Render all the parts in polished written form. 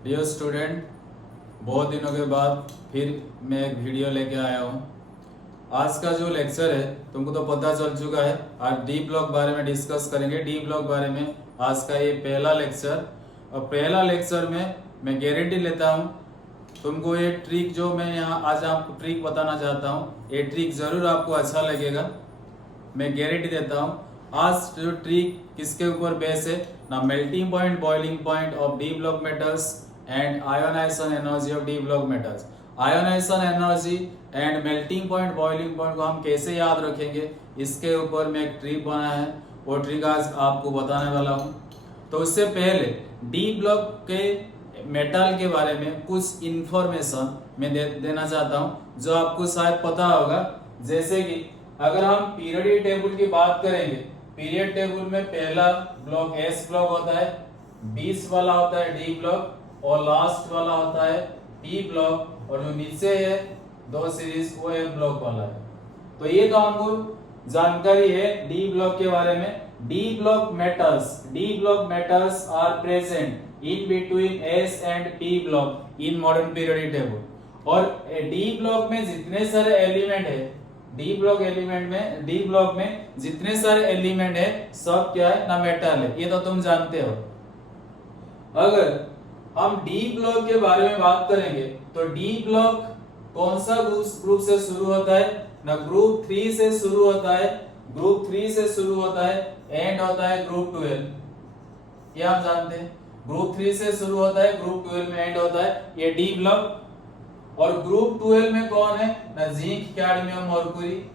Dear student, बहुत दिनों के बाद फिर मैं एक वीडियो लेके आया हूँ। आज का जो लेक्चर है तुमको तो पता चल चुका है। आज डी ब्लॉक बारे में डिस्कस करेंगे। डी ब्लॉक बारे में आज का ये पहला लेक्चर। और पहला लेक्चर में मैं गारंटी लेता हूँ तुमको ये ट्रिक जो मैं यहाँ आज आपको ट्रिक बताना चाहता हूँ, ये ट्रिक ज़रूर आपको अच्छा लगेगा, मैं गारंटी देता हूँ। आज जो ट्रिक किसके ऊपर बेस है ना, melting point, boiling point of D block metals and ionisation energy of D block metals. Ionisation energy and melting point, boiling point को हम कैसे याद रखेंगे, इसके ऊपर मैं एक ट्रिक बनाया है, वो ट्रिक आज आपको बताने वाला हूँ। तो उससे पहले डी ब्लॉक के मेटल के बारे में कुछ इंफॉर्मेशन मैं देना चाहता हूँ जो आपको शायद पता होगा। जैसे कि अगर हम पीरियड टेबल की बात करेंगे, पीरियड टेबल में पहला ब्लॉक एस ब्लॉक होता है, 20 वाला होता है डी ब्लॉक, और लास्ट वाला होता है पी ब्लॉक, और जो नीचे है दो सीरीज वो एफ ब्लॉक वाला है। तो ये तो हमको जानकारी है डी ब्लॉक के बारे में। D block metals are present in between S and P block in modern period table. और डी ब्लॉक में जितने सारे एलिमेंट है, डी ब्लॉक में जितने सारे एलिमेंट है सब क्या है ना, मेटल है। ये तो तुम जानते हो। अगर हम डी ब्लॉक के बारे में बात करेंगे तो डी ब्लॉक कौन सा ग्रुप से शुरू होता है ना, ग्रुप 3 से शुरू होता है। ग्रुप 3 से शुरू होता है, एंड होता है ग्रुप 12। ये हम जानते हैं, ग्रुप 3 से शुरू होता है, ग्रुप 12 में एंड होता है, ये डी ब्लॉक। और ग्रुप 12 में कौन है ना, जिंक, कैडमियम, मरकुरी,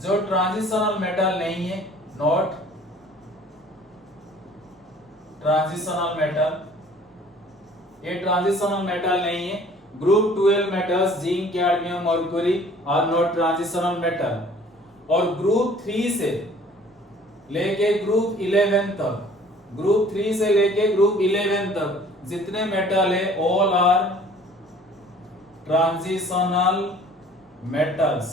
जो ट्रांजिशनल मेटल नहीं है, नॉट ट्रांजिशनल मेटल, ये ट्रांजिशनल मेटल नहीं है। Group 12 metals zinc, cadmium, mercury are not transitional metal. और ग्रुप 3 से लेके ग्रुप 11 तक, ग्रुप 3 से लेके ग्रुप 11 तक जितने मेटल है all are transitional metals.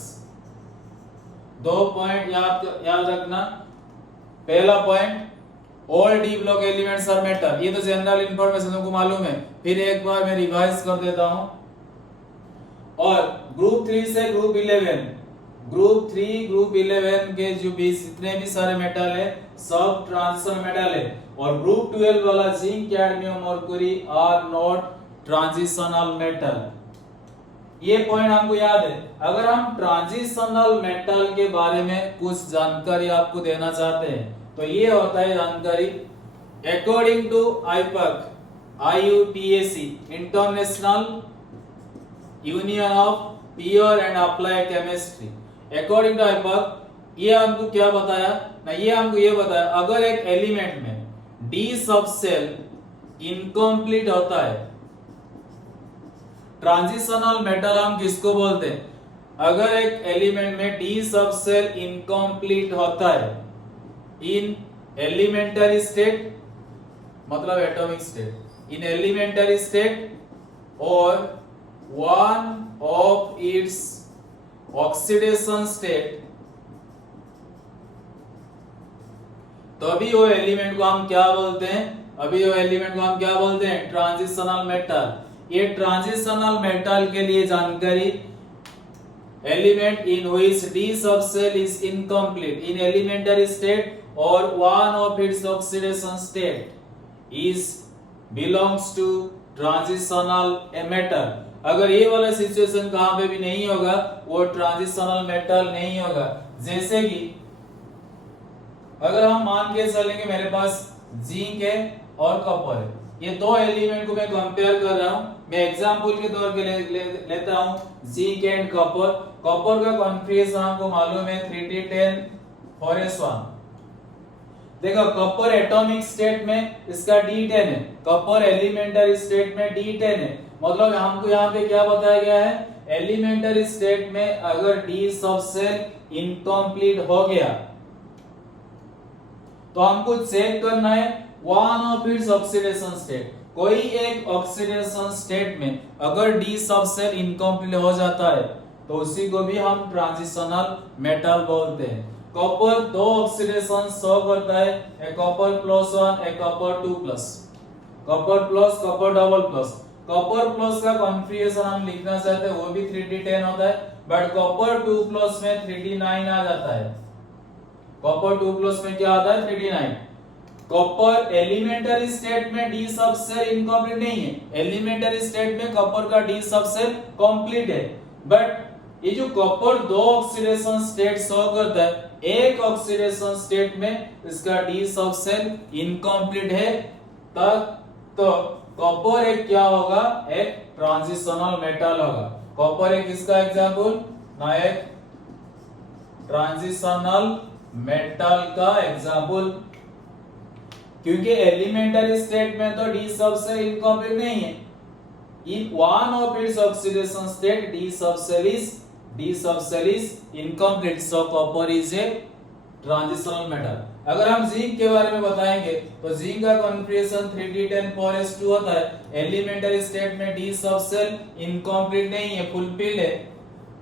2 point याद रखना। पहला point, all D block elements are metal. ये तो जनरल इंफॉर्मेशन तुमको मालूम है, फिर एक बार मैं रिवाइज कर देता हूं। और ग्रुप 3 से ग्रुप 11, ग्रुप 3 ग्रुप 11 के जो भी जितने भी सारे मेटल है सब ट्रांजिशनल मेटल है। और ग्रुप 12 वाला zinc, cadmium, mercury are not transitional metal. ये पॉइंट हमको याद है। अगर हम ट्रांजिशनल मेटल के बारे में कुछ जानकारी आपको देना चाहते हैं तो ये होता है जानकारी। According to IUPAC, International Union of Pure and Applied Chemistry, according to IUPAC, ये हमको क्या बताया ना, ये हमको ये बताया अगर एक एलिमेंट में डी सबसेल इनकम्प्लीट होता है, ट्रांजिशनल मेटल हम किसको बोलते हैं, अगर एक एलिमेंट में डी सबसेल इनकम्प्लीट होता है इन एलिमेंटरी स्टेट, मतलब atomic state, in elementary state और one of its oxidation state, तो अभी वो एलिमेंट को हम क्या बोलते हैं, अभी वो एलिमेंट को हम क्या बोलते हैं, ट्रांजिशनल मेटल। ये ट्रांजिशनल मेटल के लिए जानकारी, element in which D subshell is incomplete in elementary state और one of its oxidation state is belongs to transitional metal. अगर ये वाला सिचुएशन कहां पे भी नहीं होगा वो ट्रांजिशनल मेटल नहीं होगा। जैसे कि अगर हम मान के चलेंगे मेरे पास जिंक है और कॉपर है, ये दो एलिमेंट को मैं कंपेयर कर रहा हूं, मैं एग्जांपल के तौर पे लेता हूं जिंक एंड कॉपर। कॉपर का कॉन्फिगरेशन आपको मालूम है 3d10 4s1। देखो कॉपर एटॉमिक स्टेट में इसका D10 है, कॉपर एलिमेंटरी स्टेट में D10 है। मतलब हमको यहाँ पे क्या बताया गया है, एलिमेंटरी स्टेट में अगर डी सबसेल इनकम्प्लीट हो गया तो हमको चेक करना है one of its oxidation state. कोई एक ऑक्सीडेशन स्टेट में अगर डी सबसेल इनकम्प्लीट हो जाता है तो उसी को भी हम ट्रांजिशनल मेटल बोलते हैं। कॉपर दो ऑक्सीडेशन शो करता है, एक कॉपर +1 एक copper 2+। Copper plus copper double plus. Copper plus का कॉन्फ़िगरेशन हम लिखना चाहते हैं वो भी 3d10 होता है, बट कॉपर 2 प्लस में 3d9 आ जाता है। कॉपर 2 प्लस में क्या आता है 3d9। कॉपर एलिमेंटरी स्टेट में डी सब सेल इनकम्प्लीट नहीं है, एलिमेंटरी स्टेट में कॉपर का डी सब सेल कंप्लीट है, बट ये जो कॉपर दो ऑक्सीडेशन स्टेट शो करता है, एक ऑक्सीडेशन स्टेट में इसका डी सब सेल इनकम्प्लीट है, तब तो कॉपर एक क्या होगा, एक ट्रांजिशनल मेटल होगा। कॉपर एक इसका एग्जांपल ना, एक ट्रांजिशनल मेटल का एग्जांपल, क्योंकि एलिमेंटरी स्टेट में तो डी सब सेल इनकम्प्लीट नहीं है। If one of its oxidation state d subcell is incomplete, so copper is a transitional metal। अगर हम जिंक के बारे में बताएंगे तो जिंक का कॉन्फ़िगरेशन 3d10 होता है, एलिमेंटरी स्टेट में d सबसेल इनकम्प्लीट नहीं है, फुलफिल है,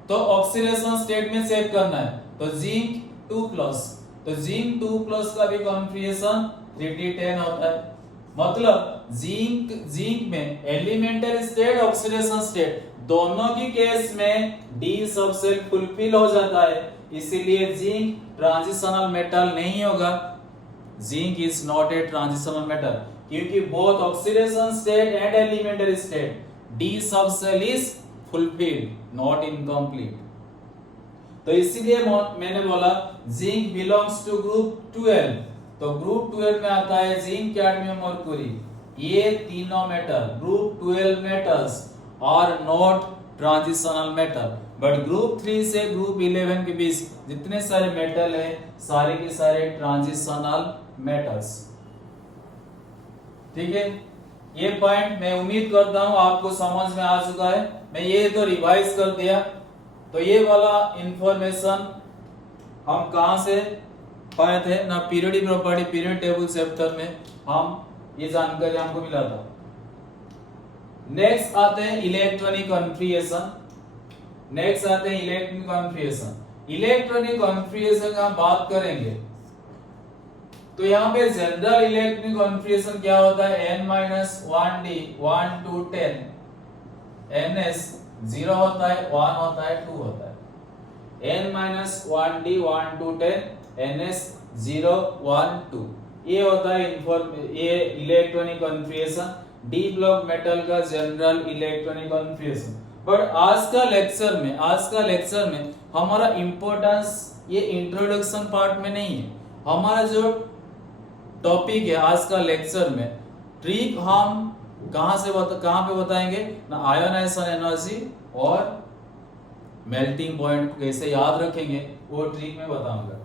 तो ऑक्सीडेशन स्टेट में चेक करना है, तो जिंक 2+, तो जिंक 2+ का भी कॉन्फ़िगरेशन 3d10 होता है। मतलब जिंक में एलिमेंटरी स्टेट ऑक्सीडेशन स्टेट दोनों की केस में डी सबसेल फुलफिल हो जाता है, इसीलिए जिंक ट्रांजिशनल मेटल नहीं होगा। Zinc is not a transitional metal, क्योंकि both oxidation state and elementary state D subshell is fulfilled, not incomplete. तो इसीलिए मैंने बोला जिंक बिलोंग्स टू ग्रुप 12, तो ग्रुप 12 में आता है जिंक, कैडमियम, मरकुरी, ये तीनों metal group 12 metals are not transitional metal, but group 3 से ग्रुप 11 के बीच जितने सारे मेटल है सारे के सारे ट्रांजिशनल मेटल्स। ठीक है, ये पॉइंट मैं उम्मीद करता हूं आपको समझ में आ चुका है। मैं ये तो रिवाइज कर दिया, तो ये वाला इंफॉर्मेशन हम कहां से पाए थे ना, periodic property period table chapter में हम ये जानकारी हमको मिला था। नेक्स्ट आते हैं इलेक्ट्रॉनिक कॉन्फ़िगरेशन। नेक्स्ट आते हैं इलेक्ट्रॉनिक कॉन्फ़िगरेशन। इलेक्ट्रॉनिक कॉन्फ़िगरेशन का हम बात करेंगे तो यहाँ पे जनरल इलेक्ट्रॉनिक कॉन्फ़िगरेशन क्या होता है, n-1d 1 to 10, ns 0 होता है, 1 होता है, 2 होता है, n-1d 1 to 10, ns 0 1 2, ये होता है ये electronic configuration, D block metal का जनरल इलेक्ट्रॉनिक कॉन्फ़िगरेशन। बट आज का लेक्चर में हमारा इंपॉर्टेंस ये इंट्रोडक्शन पार्ट में नहीं है, हमारा जो टॉपिक है आज का लेक्चर में, ट्रिक हम कहां पे बताएंगे ना, आयोनाइजेशन एनर्जी और मेल्टिंग पॉइंट कैसे याद रखेंगे वो ट्रिक में बताऊंगा।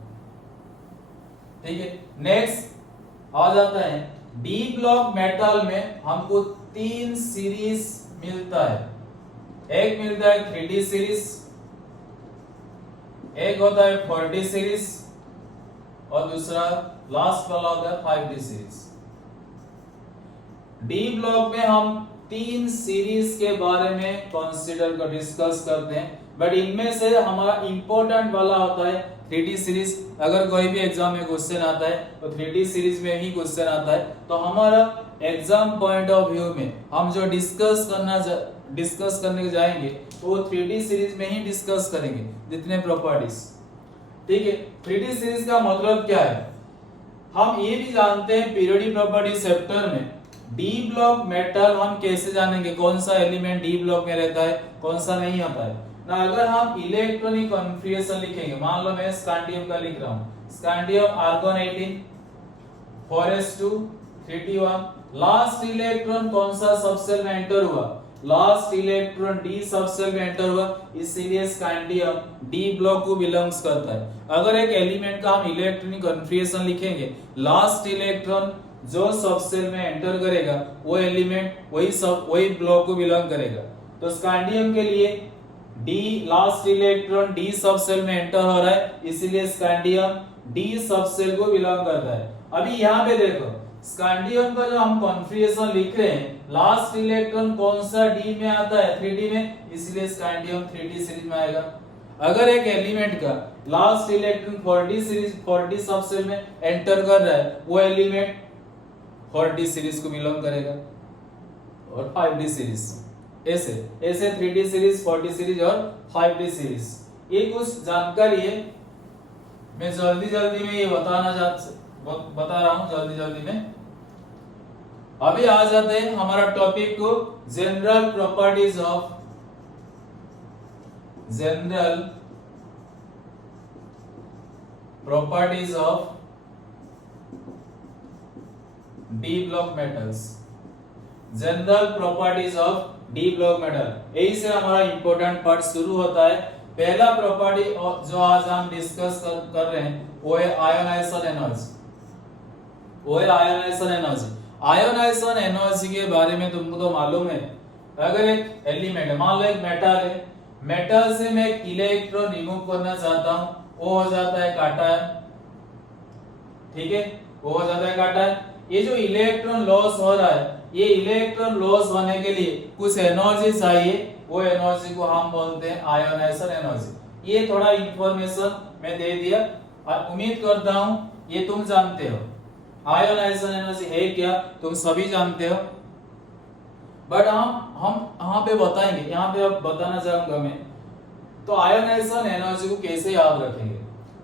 ठीक है, नेक्स्ट आ जाता है डी ब्लॉक मेटल में हमको 3 सीरीज मिलता है। एक मिलता है 3D सीरीज, एक होता है 4D सीरीज और दूसरा लास्ट वाला होता है 5D सीरीज। डी ब्लॉक में हम 3 सीरीज के बारे में कंसीडर कर डिस्कस करते हैं, बट इनमें से हमारा इंपॉर्टेंट वाला होता है 3D सीरीज। अगर कोई भी एग्जाम में क्वेश्चन आता है तो 3D सीरीज में ही क्वेश्चन आता है, तो हमारा एग्जाम पॉइंट ऑफ व्यू में हम जो डिस्कस करने जाएंगे तो वो 3D सीरीज में ही डिस्कस करेंगे जितने प्रॉपर्टीज। ठीक है, 3D सीरीज का मतलब क्या है, हम ये भी जानते हैं पीरियोडिक प्रॉपर्टी चैप्टर में डी ब्लॉक मेटल हम कैसे जानेंगे, कौन सा एलिमेंट डी ब्लॉक में रहता है कौन सा नहीं होता है ना। अगर हम इलेक्ट्रॉनिक कॉन्फ़िगरेशन लिखेंगे, मान लो मैं स्कैंडियम का लिख रहा हूं, scandium argon 18 4s2 3d1, last electron कौन सा सबसेल में एंटर हुआ, लास्ट इलेक्ट्रॉन डी सबसेल में एंटर हुआ, इसीलिए स्कैंडियम डी ब्लॉक को बिलोंग्स करता है। अगर एक एलिमेंट का हम इलेक्ट्रॉनिक कॉन्फ़िगरेशन लिखेंगे, लास्ट इलेक्ट्रॉन जो सबसेल में एंटर करेगा वो एलिमेंट वही ब्लॉक को बिलोंग करेगा। तो स्कैंडियम के लिए D last electron D subshell में एंटर हो रहा है, इसीलिए स्कैंडियम डी सबसेल को बिलोंग करता है। अभी यहाँ पे देखो स्कैंडियम का जो हम कॉन्फ़िगरेशन लिख रहे हैं, लास्ट इलेक्ट्रॉन कौन सा डी में आता है 3D में, इसलिए स्कैंडियम 3D सीरीज में आएगा। अगर एक एलिमेंट का लास्ट इलेक्ट्रॉन 4D सबसेल में एंटर कर रहा है, वो एलिमेंट 4D सीरीज को बिलोंग करेगा और 5D सीरीज ऐसे ऐसे 3D सीरीज, 4D सीरीज और 5D सीरीज। ये कुछ जानकारी है, मैं जल्दी में ये बता रहा हूं जल्दी में। अभी आ जाते हैं हमारा टॉपिक को, general properties of D block metals. General properties of D block metal, यही से हमारा इंपॉर्टेंट पार्ट शुरू होता है। पहला प्रॉपर्टी जो आज हम डिस्कस कर रहे हैं वो है आयोनाइजेशन एनर्जी। आयोनाइजेशन एनर्जी के बारे में तुमको तो मालूम है, अगर एक एलिमेंट है, मान लो एक मेटल है, मेटल से मैं एक इलेक्ट्रॉन रिमूव करना चाहता हूं, वो हो जाता है काटायन, ठीक है, वो हो जाता है काटायन। ये जो इलेक्ट्रॉन लॉस हो रहा है, ये इलेक्ट्रॉन लॉस होने के लिए कुछ एनर्जी चाहिए, वो एनर्जी को हम बोलते हैं आयोनाइजेशन एनर्जी। ये थोड़ा इंफॉर्मेशन मैं दे दिया और उम्मीद करता हूं ये तुम जानते हो। आयोनाइजेशन एनर्जी है क्या तुम सभी जानते हो, बट हम यहाँ पे बताएंगे, यहाँ पे अब बताना चाहूंगा मैं। तो आयोनाइजेशन एनर्जी को कैसे याद रखेंगे,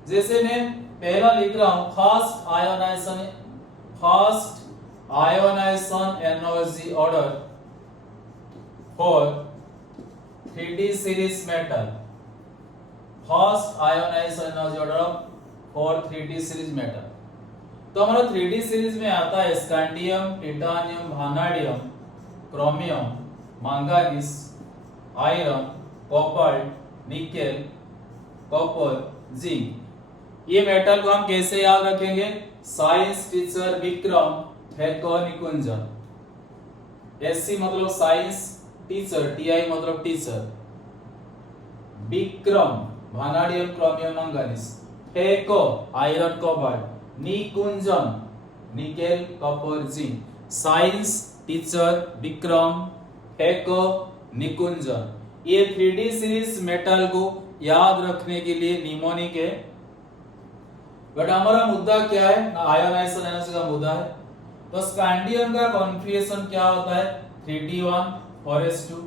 जैसे मैं पहला लिख रहा हूं fast ionisation energy order for 3D series metal. Fast ionisation energy order for 3D series metal. तो हमारा 3D सीरीज में आता है scandium, titanium, vanadium, chromium, manganese, iron, copper, nickel, copper, zinc. ये मेटल को हम कैसे याद रखेंगे, साइंस टीचर विक्रम फेको निकुंजन। एससी मतलब साइंस टीचर, टीआई मतलब teacher, Vikram vanadium, chromium, manganese, फेको आयरन, कॉपर, निकुंजन nickel, copper, zinc. Science teacher Vikram फेको निकुंजन। ये 3D सीरीज मेटल को याद रखने के लिए निमोनिक है। बट हमारा मुद्दा क्या है, आयोनाइजेशन एनर्जी का मुद्दा है। तो स्कैंडियम का कॉन्फिगरेशन क्या होता है, 3D1 4s2।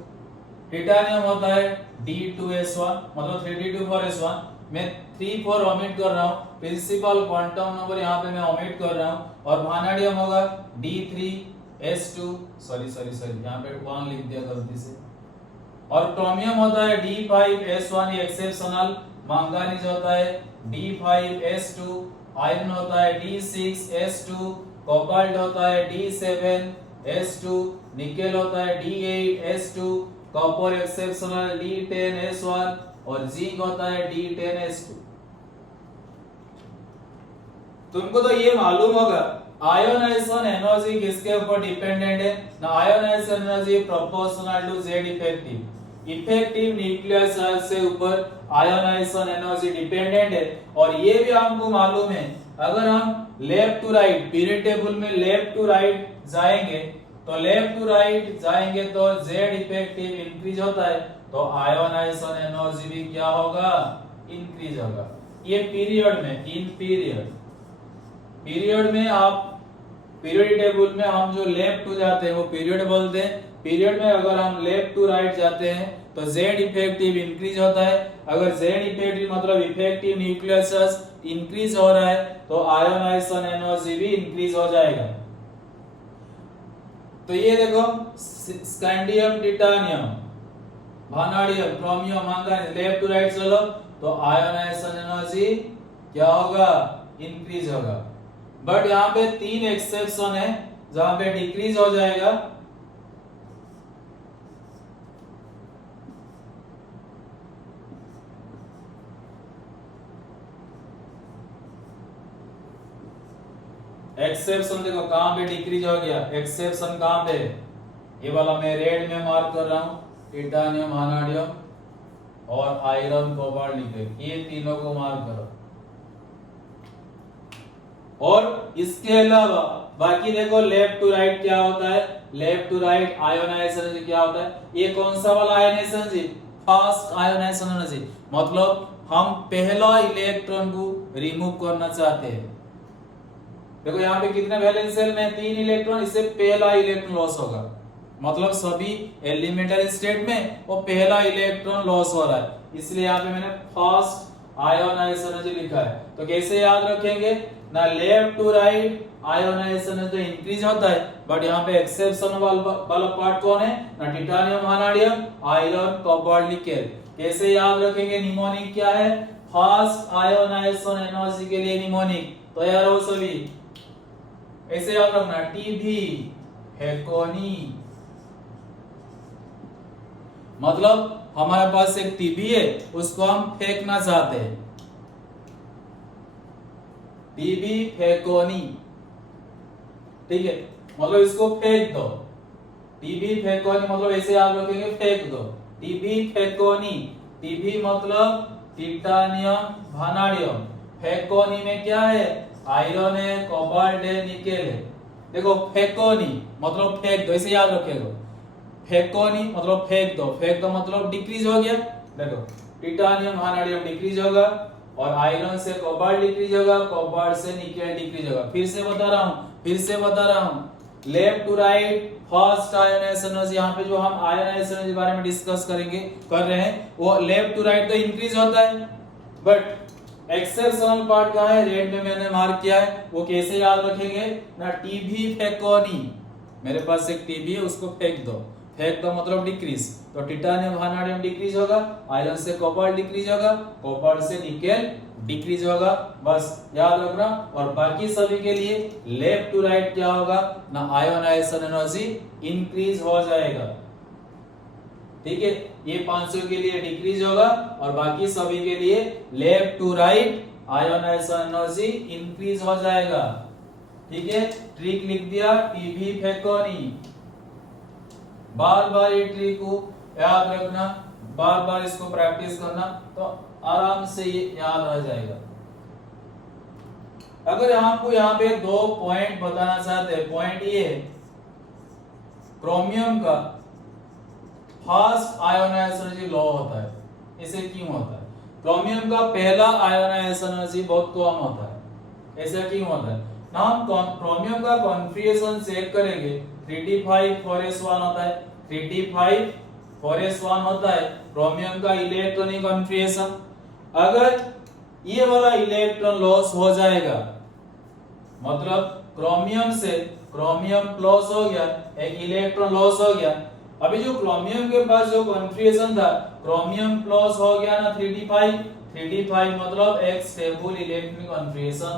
टिटानियम होता है D2s1, मतलब 3D2 मैं 3 4 ओमिट कर रहा हूं, प्रिंसिपल क्वांटम नंबर यहाँ पे मैं ओमिट कर रहा हूं। और वानाडियम होगा D3s2, सॉरी यहाँ पे 1 लिख दिया गलती से। और क्रोमियम होता है D5s1, ये एक्सेप्शनल। मैंगनीज होता है D5s2, आयरन होता है D6s2, कोबाल्ट होता है D7s2, निकेल होता है D8s2, कॉपर एक्सेप्शनल D10s1 और जिंक होता है D10s2। तुमको तो ये मालूम होगा आयोनाइजेशन एनर्जी किसके ऊपर डिपेंडेंट है ना, ionisation energy proportional to Z effective. Effective nuclear charge से ऊपर आयोनाइजेशन एनर्जी डिपेंडेंट है। और ये भी हमको मालूम है, अगर हम left to right period table में लेफ्ट टू राइट जाएंगे तो Z इफेक्टिव इंक्रीज होता है, तो आयोनाइजेशन एनर्जी भी क्या होगा, इंक्रीज होगा। ये पीरियड में, इन पीरियड में आप पीरियड टेबल में हम जो लेफ्ट टू जाते हैं वो पीरियड बोलते हैं। पीरियड में अगर हम लेफ्ट टू राइट जाते हैं तो Z इफेक्टिव इंक्रीज होता है। अगर Z इफेक्टिव मतलब इफेक्टिव न्यूक्लियर चार्ज इंक्रीज हो रहा है तो आयोनाइजेशन एनर्जी भी इंक्रीज हो जाएगा। तो ये देखो scandium, titanium, vanadium, chromium, manganese, left to right चलो तो आयोनाइजेशन एनर्जी क्या होगा, इंक्रीज होगा। बट यहाँ पे 3 एक्सेप्शन है जहां पे डिक्रीज हो जाएगा। एक्सेप्शन देखो कहां पे डिक्रीज हो गया, एक्सेप्शन कहां पे, ये वाला मैं रेड में मार्क कर रहा हूं, टिटानियम, वानाडियम और आयरन, कोबाल्ट, निकेल, ये तीनों को मार्क करो। और इसके अलावा बाकी देखो लेफ्ट टू राइट क्या होता है, लेफ्ट टू राइट आयोनाइजेशन क्या होता है, ये कौन सा वाला आयोनाइजेशन जी, फास्ट आयोनाइजेशन एनर्जी, मतलब हम पहला इलेक्ट्रॉन को रिमूव करना चाहते हैं, देखो यहाँ पे कितने वैलेंस शेल में 3 इलेक्ट्रॉन, इससे पहला इलेक्ट्रॉन लॉस होगा, मतलब सभी एलिमेंटरी स्टेट में वो पहला इलेक्ट्रॉन लॉस हो रहा है, इसलिए यहाँ पे मैंने फर्स्ट आयोनाइजेशन एनर्जी लिखा है। तो कैसे याद रखेंगे ना, लेफ्ट टू राइट आयोनाइजेशन तो इंक्रीज होता है, बट यहाँ पे एक्सेप्शन वाला पार्ट कौन है ना, titanium, vanadium, iron, copper, nickel. कैसे याद रखेंगे, निमोनिक क्या है, फर्स्ट आयोनाइजेशन एनर्जी के लिए निमोनिक। तो यार वो सभी ऐसे याद रखना, टीबी हेकोनी, मतलब हमारे पास एक टीबी है, उसको हम फेंकना चाहते हैं, टीबी फेकोनी, ठीक है, मतलब इसको फेंक दो, टीबी फेकोनी, मतलब ऐसे याद रखेंगे, फेंक दो, टीबी फेकोनी, टीबी मतलब टिटानियम, वैनेडियम, फेकोनी में क्या है, आयरन है, कोबाल्ट है, निकेल है। देखो फेकोनी मतलब फेंक दो, ऐसे याद रखेगा, फेकोनी मतलब फेंक दो, फेंक दो मतलब डिक्रीज हो गया। देखो टिटानियम, वैनेडियम डिक्रीज होगा, और आयरन से कोबाल्ट डिक्रीज होगा, कोबाल्ट से निकेल डिक्रीज होगा। फिर से बता रहा हूं, left to right first ionisation energy, यहाँ पे जो हम आयोनाइजेशन एनर्जी के बारे में डिस्कस कर रहे हैं, वो लेफ्ट टू राइट तो इंक्रीज होता है, बट एक्सेप्शनल पार्ट कहाँ है, रेड में मैंने मार्क किया है, वो कैसे याद रखेंगे ना, टीबी फेकोनी, मेरे पास एक टीबी है, उसको फेंक दो, फेंक दो मतलब डिक्रीज, तो टिटानियम, वैनेडियम डिक्रीज होगा, आयरन से कॉपर डिक्रीज होगा, कॉपर से निकेल डिक्रीज होगा, बस याद रखना। और बाकी सभी के लिए लेफ्ट टू राइट क्या होगा ना, आयोनाइजेशन एनर्जी इंक्रीज हो जाएगा, ठीक है, ये 500 के लिए डिक्रीज होगा, और बाकी सभी के लिए left to right ionisation energy increase हो जाएगा, ठीक है। ट्रिक लिख दिया, टीबी फेकोनी, बार बार ये ट्रिक को याद रखना, बार बार इसको प्रैक्टिस करना, तो आराम से ये याद आ जाएगा। अगर आपको यहाँ पे 2 पॉइंट बताना चाहते हैं, पॉइंट ये है, क्रोमियम का फर्स्ट आयोनाइजेशन एनर्जी लो होता है, इसे क्यों होता है, क्रोमियम का पहला आयोनाइजेशन एनर्जी बहुत कम होता है, ऐसा क्यों होता है ना, हम क्रोमियम का कॉन्फिगरेशन चेक करेंगे, 3d5 4s1 होता है, 3d5 4s1 होता है क्रोमियम का इलेक्ट्रॉनिक कॉन्फिगरेशन। अगर ये वाला इलेक्ट्रॉन लॉस हो जाएगा, मतलब क्रोमियम से क्रोमियम प्लस हो गया, एक इलेक्ट्रॉन लॉस हो गया, अभी जो क्रोमियम के पास जो कॉन्फिगरेशन था, क्रोमियम प्लस हो गया ना 3d5 मतलब एक स्टेबल इलेक्ट्रॉनिक कॉन्फिगरेशन,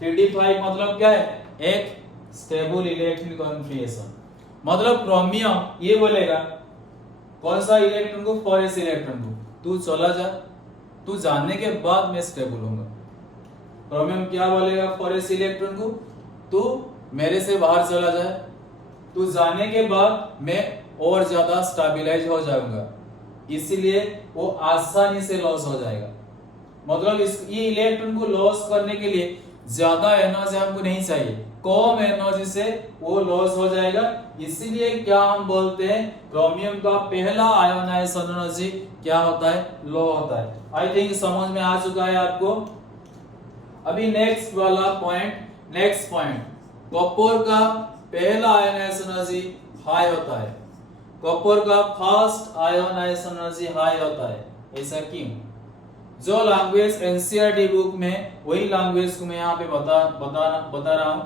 3d5 मतलब क्या है, एक स्टेबल इलेक्ट्रॉनिक कॉन्फिगरेशन, मतलब क्रोमियम ये बोलेगा कौन सा इलेक्ट्रॉन को, 4s इलेक्ट्रॉन को, तू चला जा, तू जानने के बाद मैं स्टेबल होऊंगा। क्रोमियम क्या बोलेगा 4s इलेक्ट्रॉन को, तू मेरे से बाहर चला जाए, तू जाने के बाद मैं और ज्यादा स्टेबलाइज हो जाऊंगा, इसीलिए वो आसानी से लॉस हो जाएगा। मतलब ये इलेक्ट्रॉन को लॉस करने के लिए ज्यादा एनर्जी हमको नहीं चाहिए, कम एनर्जी से वो लॉस हो जाएगा, इसीलिए क्या हम बोलते हैं, क्रोमियम का पहला आयोनाइजेशन एनर्जी क्या होता है, लो होता है। आई थिंक समझ में आ चुका है आपको। अभी नेक्स्ट पॉइंट, कॉपर का पहला आयोनाइजेशन एनर्जी हाई होता है, कॉपर का फर्स्ट आयोनाइजेशन एनर्जी हाई होता है, ऐसा क्यों? जो लैंग्वेज एनसीईआरटी बुक में, वही लैंग्वेज को मैं यहाँ पे बता रहा हूँ,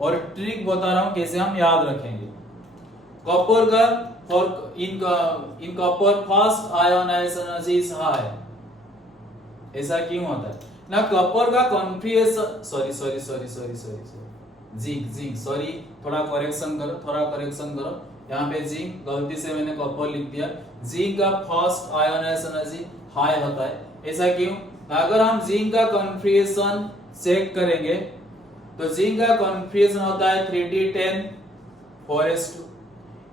और ट्रिक बता रहा हूँ कैसे हम याद रखेंगे। कॉपर का in copper first ionisation energy is high, ऐसा क्यों होता है ना, कॉपर का कॉन्फिगरेशन, सॉरी जिंक, सॉरी, थोड़ा करेक्शन करो, यहाँ पे जिंक, गलती से मैंने कॉपर लिख दिया, जिंक का फर्स्ट आयोनाइजेशन एनर्जी हाई होता है, ऐसा क्यों? अगर हम जिंक का कॉन्फिगरेशन चेक करेंगे, तो जिंक का कॉन्फिगरेशन होता है 3d10 4s2,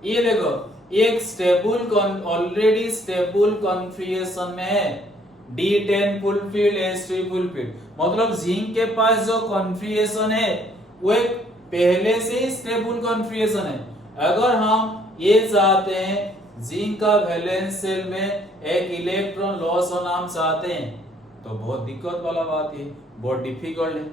ये देखो एक स्टेबल, ऑलरेडी स्टेबल कॉन्फिगरेशन में है, d10 फुलफिल्ड, s3 फुलफिल्ड, मतलब जिंक के पास जो कॉन्फिगरेशन है वो एक पहले से ही स्टेबल कॉन्फिगरेशन है। अगर हम ये चाहते हैं जिंक का वैलेंस शेल में एक इलेक्ट्रॉन लॉस होना हम चाहते हैं, तो बहुत दिक्कत वाला बात है, बहुत डिफिकल्ट है।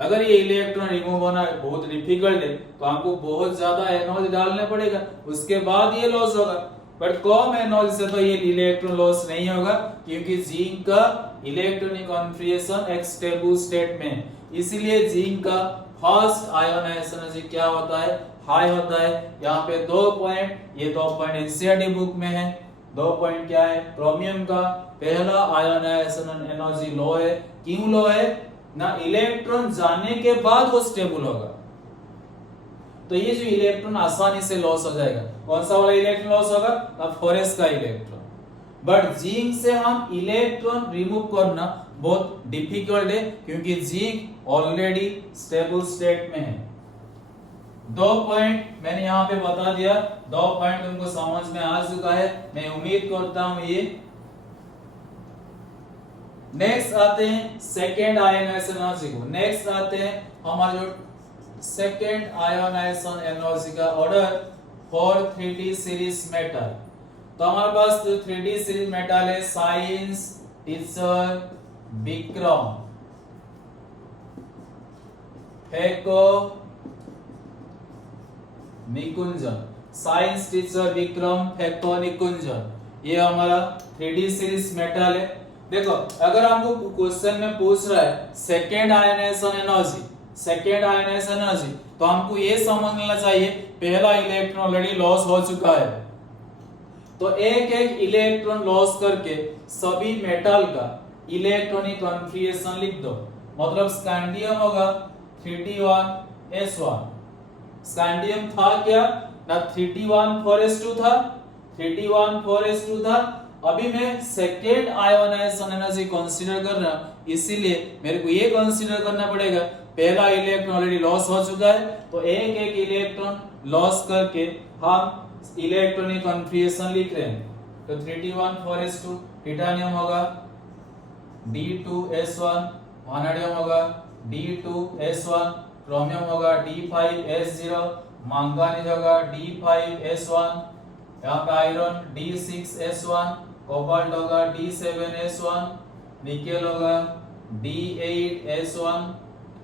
अगर ये इलेक्ट्रॉन रिमूव होना बहुत डिफिकल्ट है तो आपको बहुत ज्यादा एनर्जी डालने पड़ेगा, उसके बाद ये लॉस होगा। बट कम एनर्जी से तो ये इलेक्ट्रॉन लॉस नहीं होगा, क्योंकि जिंक का इलेक्ट्रॉनिक कॉन्फिगरेशन एक स्टेबल स्टेट में है। इसीलिए जिंक का फर्स्ट आयोनाइजेशन एनर्जी क्या होता है, हाई होता है। यहाँ पे 2 पॉइंट, ये 2 पॉइंट एनसीईआरटी बुक में है। 2 पॉइंट क्या है, क्रोमियम का पहला आयोनाइजेशन एनर्जी लो है। क्यों लो है ना, इलेक्ट्रॉन जाने के बाद वो स्टेबल होगा, तो ये जो इलेक्ट्रॉन आसानी से लॉस हो जाएगा। कौन सा वाला इलेक्ट्रॉन लॉस होगा, ना फॉरेस्ट का इलेक्ट्रॉन। बट जिंक से हम इलेक्ट्रॉन रिमूव करना बहुत डिफिकल्ट है, क्योंकि जिंक ऑलरेडी स्टेबल स्टेट में है। 2 पॉइंट मैंने यहाँ पे बता दिया, 2 पॉइंट तुमको समझ में आ चुका है, मैं उम्मीद करता हूं ये। नेक्स्ट आते हैं सेकेंड आयोनाइजेशन एनर्जी को। नेक्स्ट आते हैं हमारा जो सेकेंड आयोनाइजेशन एनर्जी का order for 3D series metal. तो हमारे पास जो 3D सीरीज मेटल है, साइंस टीचर विक्रम, फेको निकुंजन। साइंस टीचर विक्रम, फेको निकुंजन, ये हमारा 3D सीरीज मेटल है। देखो अगर हमको क्वेश्चन में पूछ रहा है second ionisation energy, second ionisation energy, तो हमको ये समझ लेना चाहिए पहला इलेक्ट्रॉन ऑलरेडी लॉस हो चुका है, तो एक एक इलेक्ट्रॉन लॉस करके सभी मेटल का इलेक्ट्रॉनिक कॉन्फिगरेशन लिख दो। मतलब स्कैंडियम होगा 3d1s1। स्कैंडियम था क्या ना, 3d1 था, 3d1 था। अभी मैं सेकेंड आयोनाइजेशन एनर्जी कंसीडर कर रहा हूं, इसीलिए मेरे को ये कंसीडर करना पड़ेगा पहला इलेक्ट्रॉन ऑलरेडी लॉस हो चुका है, तो एक एक इलेक्ट्रॉन लॉस करके हम इलेक्ट्रॉनिक कॉन्फिगरेशन लिख रहे हैं। तो 3d1 टिटानियम होगा D2s1, वानाडियम होगा D2s1, क्रोमियम होगा D5s0, मैंगनीज होगा D5s1, यहाँ पे आयरन D6s1, कोबाल्ट होगा D7s1, निकेल होगा D8s1,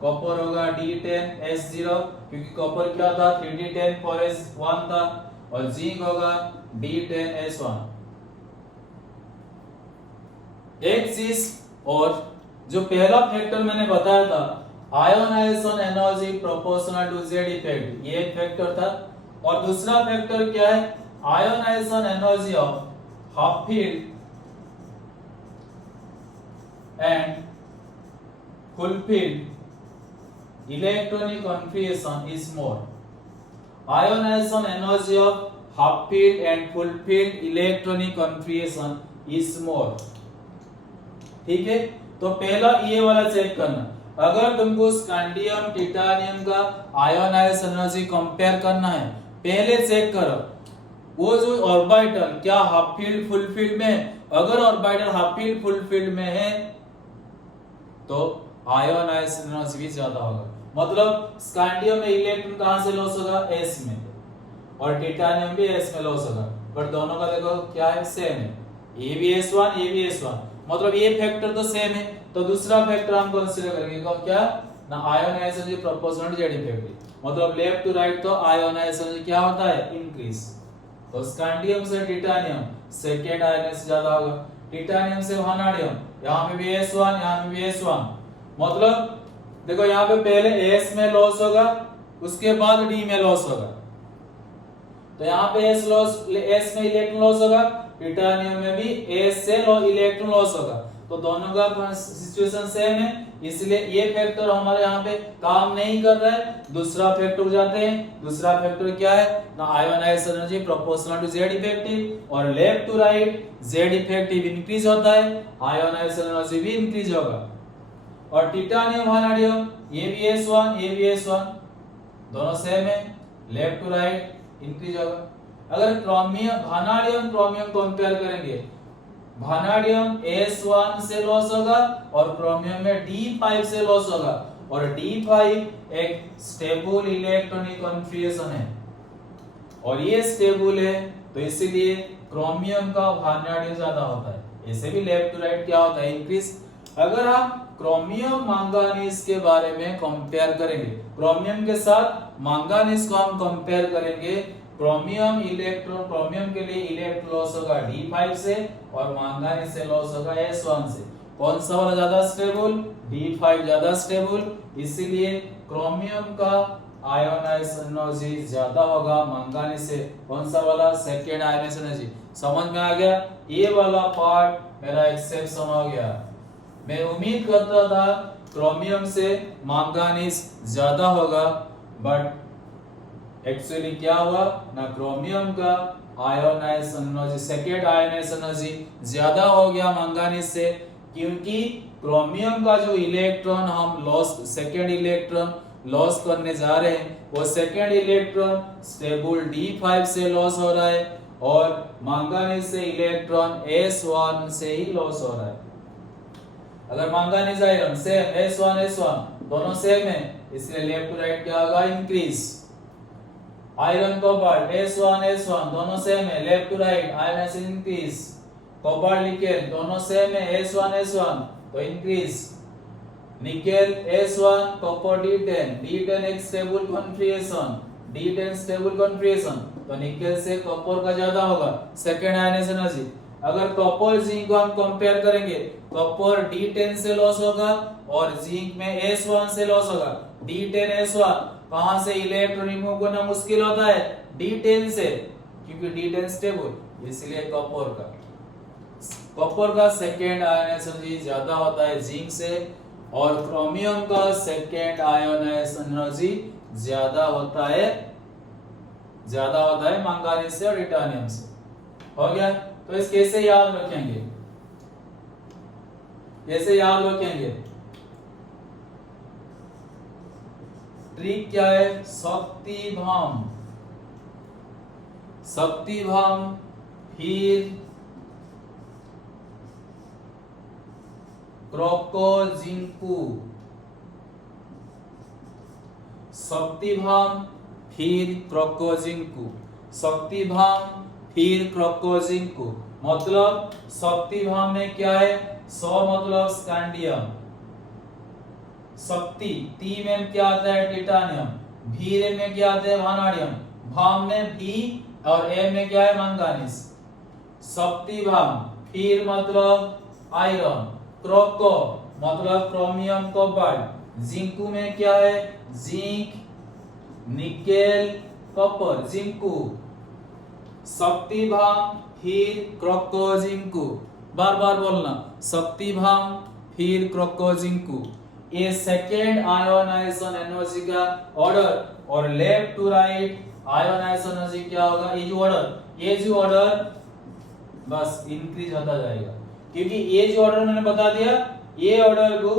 कॉपर होगा D10s0, क्योंकि कॉपर क्या था 3d10 था, और जिंक होगा D10s1। एक चीज और, जो पहला फैक्टर मैंने बताया था ionisation energy proportional to Z effect, ये एक फैक्टर था। और दूसरा फैक्टर क्या है, ionisation energy of half filled and full filled electronic configuration is more. Ionisation energy of half filled and full filled electronic configuration is more. ठीक है, तो पहला ये वाला चेक करना। अगर तुमको स्कैंडियम टिटानियम का आयोनाइजेशन एनर्जी कंपेयर करना है, पहले चेक करो वो जो ऑर्बिटल क्या हाफ फील्ड फुल फील्ड में है। अगर orbital half field full field में है तो आयोनाइजेशन एनर्जी भी ज्यादा होगा। मतलब स्कैंडियम में इलेक्ट्रॉन कहां से लॉस होगा, s में, और टिटानियम भी s में लॉस होगा, पर दोनों का देखो क्या है, सेम है, ये भी s1 ये भी s1, मतलब ये फैक्टर तो सेम है। तो दूसरा फैक्टर हम कंसीडर करेंगे क्या ना, आयोनाइजेशन की प्रोपोर्शनल टू Z इफेक्ट, मतलब लेफ्ट टू राइट तो आयोनाइजेशन क्या होता है, इंक्रीज। तो स्कैंडियम से टिटानियम सेकेंड आयोनाइजेशन ज्यादा होगा, टिटानियम से वानाडियम, यहाँ पे भी s1 यहाँ पे भी s1। मतलब देखो यहाँ पे पहले s में लॉस होगा, उसके बाद d में लॉस होगा, तो यहाँ पे s में इलेक्ट्रॉन लॉस होगा, टिटानियम में भी s से इलेक्ट्रॉन लॉस होगा, तो दोनों का सिचुएशन सेम है, इसलिए ये फैक्टर हमारे यहाँ पे काम नहीं कर रहा है। दूसरा फैक्टर जाते हैं, दूसरा फैक्टर क्या है ना, ionisation energy proportional to Z effective, और left to right Z effective increase होता है, आयोनाइजेशन एनर्जी भी इंक्रीज होगा। और टिटानियम वानाडियम ये भी s1 ये भी s1, दोनों सेम है, लेफ्ट टू राइट इंक्रीज होगा। अगर क्रोमियम वानाडियम क्रोमियम कंपेयर करेंगे, वानाडियम s1 से लॉस होगा और क्रोमियम में D5 से लॉस होगा, और D5 एक स्टेबल इलेक्ट्रॉनिक कॉन्फिगरेशन है, और ये स्टेबल है, तो इसीलिए क्रोमियम का वानाडियम ज्यादा होता है। ऐसे भी लेफ्ट टू राइट क्या होता है, इंक्रीज। अगर हम क्रोमियम मैंगनीज के बारे में कंपेयर करेंगे, क्रोमियम के साथ मैंगनीज को हम कंपेयर करेंगे, क्रोमियम के लिए इलेक्ट्रॉन लॉस होगा D5 से और मैंगनीज से लॉस होगा S1 से। कौन सा वाला ज्यादा स्टेबल? D5 ज्यादा स्टेबल, इसीलिए क्रोमियम का आयोनाइजेशन एनर्जी ज्यादा होगा मैंगनीज से। कौन सा वाला? Second ionisation energy. समझ में आ गया? ये वाला पार्ट मेरा एक्सेप्शन हो गया। मैं उम्मीद करता था क्रोमियम से मैंगनीज ज्यादा होगा, बट एक्चुअली क्या हुआ ना, क्रोमियम का ionisation energy, second ionisation energy ज्यादा हो गया मैंगनीज से, क्योंकि क्रोमियम का जो इलेक्ट्रॉन हम लॉस, सेकेंड इलेक्ट्रॉन लॉस करने जा रहे हैं, वो सेकेंड इलेक्ट्रॉन स्टेबल D5 से लॉस हो रहा है और मैंगनीज से इलेक्ट्रॉन S1 से ही लॉस हो रहा है। अगर मैंगनीज आयरन सेम S1 दोनों सेम है, इसलिए लेफ्ट टू राइट क्या होगा? इंक्रीज। आयरन कोबाल्ट S1 दोनों सेम है, left to right ionisation increase. Cobalt nickel दोनों सेम है, S1 तो increase. Nickel S1 copper D10 एक stable configuration, D10 stable configuration, तो निकेल से कॉपर का ज्यादा होगा सेकंड आयोनाइजेशन एनर्जी। अगर कॉपर जिंक को हम कंपेयर करेंगे, कॉपर D10 से लॉस होगा और जिंक में S1 से लॉस होगा। D10 S1 कहां से इलेक्ट्रॉन रिमूव करना मुश्किल होता है? D10 से, क्योंकि D10 स्टेबल, इसलिए कॉपर का सेकेंड आयोनाइजेशन एनर्जी ज्यादा होता है जिंक से, और क्रोमियम का सेकेंड आयोनाइजेशन एनर्जी ज्यादा होता है मैंगनीज से और टाइटेनियम से। हो गया? तो इस कैसे याद रखेंगे? ट्रिक क्या है? शक्तिभाम फिर क्रोकोजिंकू, शक्तिभाम फिर क्रोकोजिंकू। मतलब शक्तिभाम में क्या है? 100 मतलब स्कैंडियम, शक्ति ती में क्या आता है? टिटानियम, भीरे में क्या आता है? वानाडियम, भाम में भी और ए में क्या है? मैंगनीज। शक्तिभाम फिर मतलब आयरन, क्रोको मतलब क्रोमियम कोबाल्ट, जिंकू में क्या है? जिंक, निकेल, कॉपर, जिंकू। शक्तिभाम फिर क्रोकोजिंकू, बार बोलना, शक्तिभाम फिर क्रोकोजिंकू। ये सेकेंड आयोनाइजेशन एनर्जी का ऑर्डर, और left to right ionisation energy क्या होगा? ये जो ऑर्डर बस इंक्रीज होता जाएगा, क्योंकि ये जो ऑर्डर मैंने बता दिया, ये ऑर्डर को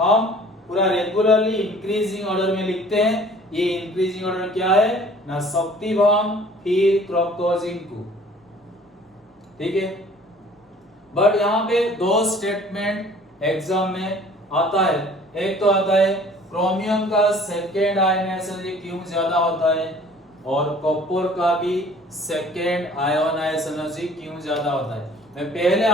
हम पूरा रेगुलरली इंक्रीजिंग ऑर्डर में लिखते हैं। ये इंक्रीजिंग ऑर्डर क्या है ना? शक्तिभाम फिर क्रोकोजिंकू। ठीक है, बट यहाँ पे दो स्टेटमेंट एग्जाम में आता है। एक तो आता है क्रोमियम का सेकेंड आयोनाइजेशन एनर्जी क्यों ज्यादा होता है, और कॉपर का भी सेकेंड आयोनाइजेशन एनर्जी क्यों ज्यादा होता है। मैं पहले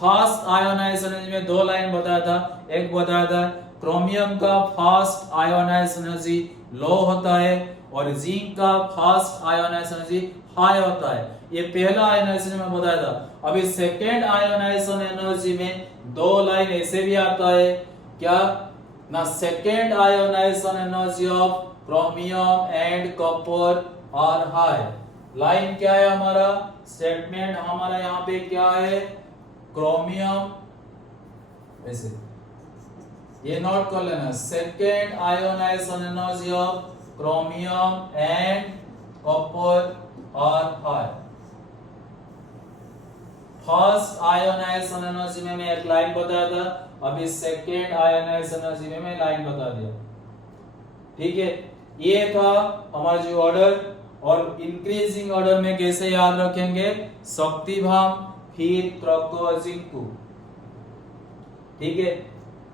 फास्ट आयोनाइजेशन एनर्जी में 2 लाइन बताया था। एक बताया था क्रोमियम का फास्ट आयोनाइजेशन एनर्जी लो होता है और जिंक का फास्ट आयोनाइजेशन एनर्जी हाई होता है। ये पहला आयोनाइजेशन में बताया था। अभी सेकेंड आयोनाइजेशन एनर्जी में 2 लाइन ऐसे भी आता है, क्या ना? Second ionisation energy of chromium and copper are high. Line क्या है हमारा? स्टेटमेंट हमारा यहाँ पे क्या है? क्रोमियम, ऐसे ये नोट कर लेना, second ionisation energy of chromium and copper are high. First ionisation energy में मैं एक लाइन बताया था, अभी सेकेंड आयोनाइजेशन एनर्जी में मैं लाइन बता दिया। ठीक है, ये था हमारा जो ऑर्डर, और इंक्रीजिंग ऑर्डर में कैसे याद रखेंगे? शक्तिभाम फिर क्रोकोजिंकू। ठीक है,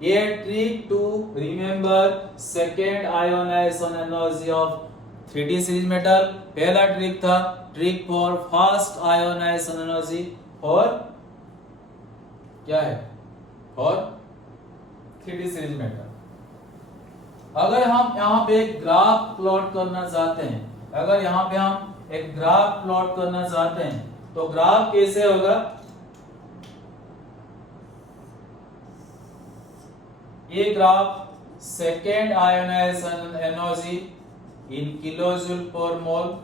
ये trick to remember second ionisation energy of 3D series metal. पहला ट्रिक था trick for fast ionisation energy, और क्या है? और 3D सीरीज मेटल। अगर हम यहाँ पे एक ग्राफ प्लॉट करना चाहते हैं, अगर यहाँ पे हम एक ग्राफ प्लॉट करना चाहते हैं तो ग्राफ कैसे होगा? ये graph second ionisation energy in kilojoule पर मोल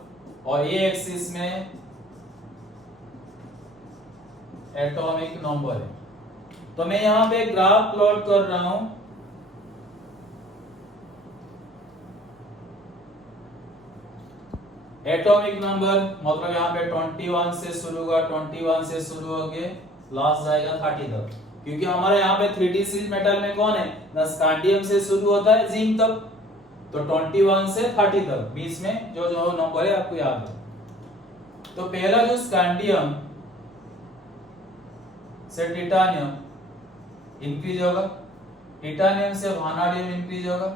और ये एक्सिस में एटॉमिक नंबर है। तो मैं यहां पे ग्राफ प्लॉट कर रहा हूं। एटॉमिक नंबर मतलब यहाँ पे 21 से शुरू होगा, 21 से शुरू होके लास्ट जाएगा 30 तक, क्योंकि हमारे यहाँ पे 3D सीरीज मेटल में कौन है ना, स्कांडियम से शुरू होता है जिंक तक, तो 21 से 30 तक बीच में जो जो नंबर है आपको याद है। तो पहला जो स्कांडियम से टिटानियम इंक्रीज होगा, टिटानियम से वानाडियम इंक्रीज होगा,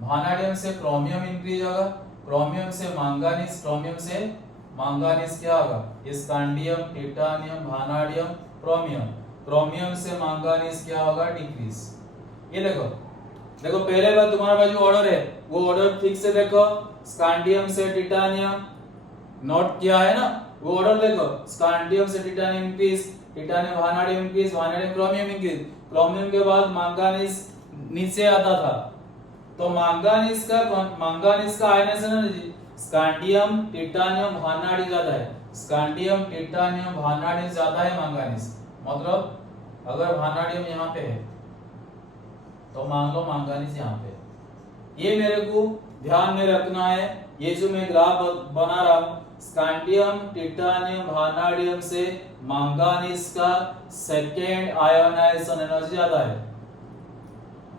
वानाडियम से क्रोमियम इंक्रीज होगा, क्रोमियम से मैंगनीज, क्रोमियम से मैंगनीज क्या होगा, स्कांडियम, टिटानियम, वानाडियम, क्रोमियम, क्रोमियम से मैंगनीज क्या होगा, डिक्रीज। ये देखो देखो पहले बार तुम्हारे पास जो ऑर्डर है वो ऑर्डर ठीक से देखो, स्कांडियम से टिटानियम नोट किया है ना, वो ऑर्डर देखो, स्कांडियम से titanium increase, titanium vanadium increase, vanadium chromium increase, chromium के बाद मैंगनीज नीचे आता था, तो मैंगनीज का ionisation energy scandium, titanium, vanadium ज्यादा है, स्कांडियम, टिटानियम, वानाडियम ज्यादा है मैंगनीज। मतलब अगर वानाडियम यहाँ पे है तो मान लो मैंगनीज यहाँ पे है। ये मेरे को ध्यान में रखना है। ये जो मैं ग्राफ बना रहा हूँ, स्कांडियम, टिटानियम, वानाडियम से मैंगनीज का सेकेंड आयोनाइजेशन एनर्जी ज्यादा है,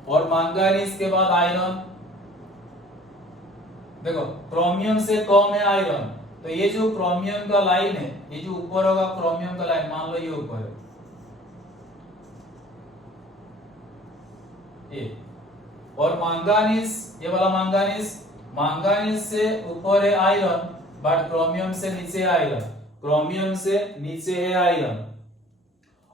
और मैंगनीज के बाद आयरन। देखो क्रोमियम से कम है आयरन, तो ये जो क्रोमियम का लाइन है, ये जो ऊपर होगा क्रोमियम का लाइन, मान लो ये ऊपर है ये, और मैंगनीज, ये वाला मैंगनीज से ऊपर है आयरन, बट क्रोमियम से नीचे है आयरन, क्रोमियम से नीचे है आयरन,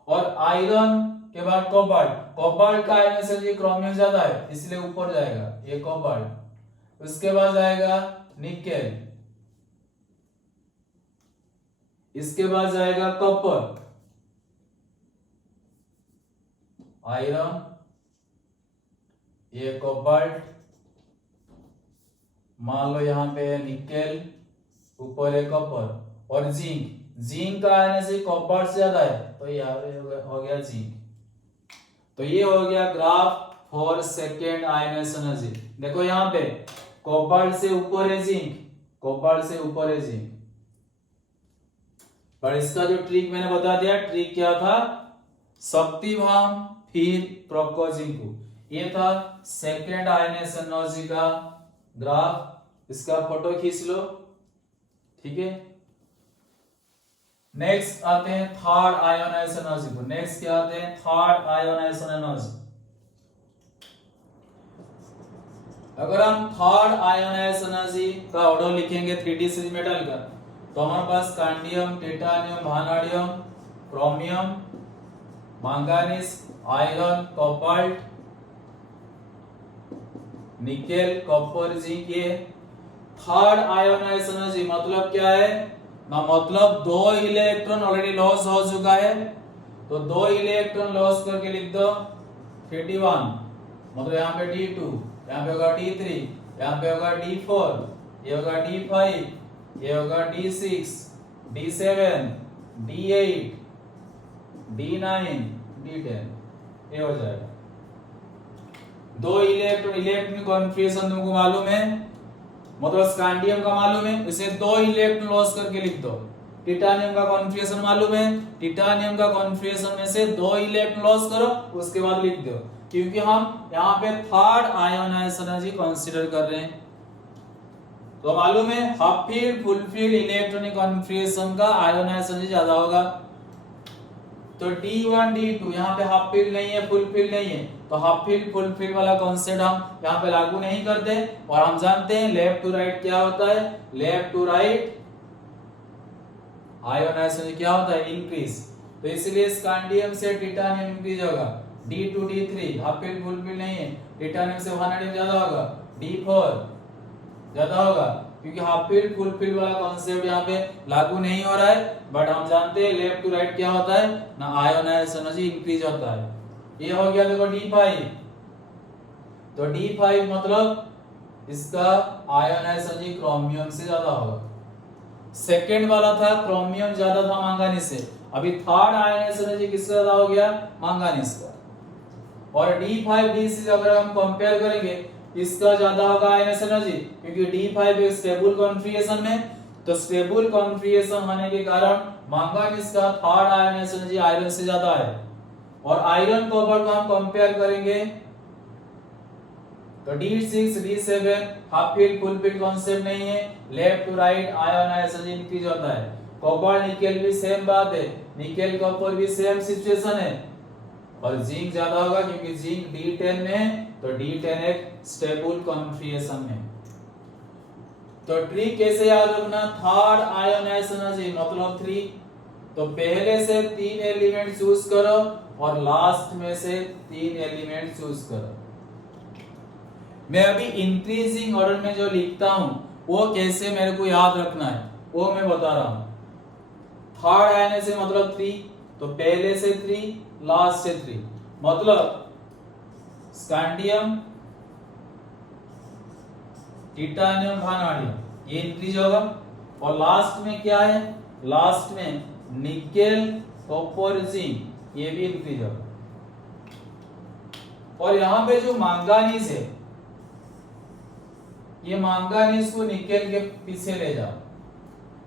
और आयरन के बाद कोबाल्ट, कोबाल्ट का आयनाइजेशन ये क्रोमियम ज्यादा है इसलिए ऊपर जाएगा ये कोबाल्ट। उसके बाद जाएगा निकेल, इसके बाद जाएगा कॉपर, आयरन, ये कोबाल्ट, मान लो यहाँ पे है निकेल, ऊपर है कॉपर, और जिंक का आयनाइजेशन कोबाल्ट से ज्यादा है तो ये हो गया जिंक। तो ये हो गया graph for second ionization energy. देखो यहाँ पे कोबाल्ट से ऊपर है जिंक, कोबाल्ट से ऊपर है जिंक, पर इसका जो ट्रिक मैंने बता दिया, ट्रिक क्या था, शक्तिभाम फिर प्रोकोजिंको, ये था सेकेंड आयनाइजेशन एनर्जी का ग्राफ। इसका फोटो खींच लो, ठीक है। नेक्स्ट आते हैं थर्ड आयोनाइजेशन एनर्जी को। नेक्स्ट क्या आते हैं, थर्ड आयोनाइजेशन एनर्जी। अगर हम थर्ड आयोनाइजेशन एनर्जी का ऑर्डर लिखेंगे 3D सीरीज मेटल का, तो हमारे पास scandium, titanium, vanadium, chromium, manganese, iron, cobalt, nickel, copper, zinc. ये थर्ड आयोनाइजेशन एनर्जी मतलब क्या है ना, मतलब 2 इलेक्ट्रॉन ऑलरेडी लॉस हो चुका है, तो 2 इलेक्ट्रॉन लॉस करके लिख दो 31, मतलब यहाँ पे D2, यहाँ पे होगा D3, यहाँ पे होगा D4, ये होगा D5, ये होगा D6, D7, D8, D9, D10, ये हो जाएगा। 2 इलेक्ट्रॉन कॉन्फिगरेशन तुमको मालूम है, मतलब स्कांडियम का मालूम है, इसे 2 इलेक्ट्रॉन लॉस करके लिख दो। टिटानियम का कॉन्फिगरेशन मालूम है, टिटानियम का कॉन्फिगरेशन में से 2 इलेक्ट्रॉन लॉस करो, उसके बाद लिख दो, क्योंकि हम यहाँ पे थर्ड आयोनाइजेशन एनर्जी कंसीडर कर रहे हैं। तो मालूम है half field full filled electronic configuration का आयोनाइजेशन एनर्जी ज्यादा होगा। तो D1 D2 यहाँ पे हाफ फील्ड नहीं है, फुल फील्ड नहीं है, तो हाफ फील्ड फुल फील्ड वाला कॉन्सेप्ट हम यहाँ पे लागू नहीं करते, और हम जानते हैं लेफ्ट टू राइट क्या होता है, लेफ्ट टू राइट आयोनाइजेशन क्या होता है, इंक्रीज। तो इसलिए स्कांडियम से टिटानियम इंक्रीज होगा, D2D3 half field full field नहीं है, टिटानियम से वानाडियम ज्यादा होगा, D4 ज्यादा होगा, क्योंकि हाफ फील्ड फुल फील्ड वाला कॉन्सेप्ट यहाँ पे लागू नहीं हो रहा है। बट हम जानते हैं लेफ्ट टू राइट क्या होता है ना, आयोनाइजेशन एनर्जी इंक्रीज होता है। ये हो गया देखो D5, तो D5 मतलब इसका आयोनाइजेशन एनर्जी क्रोमियम से ज्यादा होगा। सेकंड वाला था क्रोमियम ज्यादा था मैंगानीज से, अभी थर्ड आयोनाइजेशन एनर्जी किससे ज्यादा हो गया, मैंगानीज का। और D5 D6 अगर हम कंपेयर करेंगे इसका ज्यादा होगा आयोनाइजेशन एनर्जी, क्योंकि D5 एक स्टेबल कॉन्फ़िगरेशन में, तो स्टेबल कॉन्फ़िगरेशन होने के कारण मैंगानीज का थर्ड आयोनाइजेशन एनर्जी आयरन से ज्यादा है। और आयरन कॉपर को हम कंपेयर करेंगे तो D6 D7 half field full field concept नहीं है, left to right ionisation increase होता है। कॉपर निकेल भी सेम बात है, निकेल कॉपर भी सेम सिचुएशन है, और जिंक ज्यादा होगा क्योंकि जिंक D10 में, तो D10 एक स्टेबल कॉन्फ़िगरेशन में। तो ट्रिक कैसे याद रखना, थर्ड आयोनाइजेशन एनर्जी मतलब 3, तो पहले से 3 एलिमेंट चूज करो और लास्ट में से 3 एलिमेंट चूज करो। मैं अभी इंक्रीजिंग ऑर्डर में जो लिखता हूं वो कैसे मेरे को याद रखना है वो मैं बता रहा हूं। थर्ड आयोनाइजेशन मतलब 3, तो पहले से 3 लास्ट से 3, मतलब स्कैंडियम टिटानियम वानाडियम ये इंक्रीज होगा। और लास्ट में क्या है, लास्ट में निकेल कॉपर जिंक ये भी इंक्रीज होगा। और यहां पे जो मैंगानीज है, ये मैंगानीज को निकेल के पीछे ले जाओ,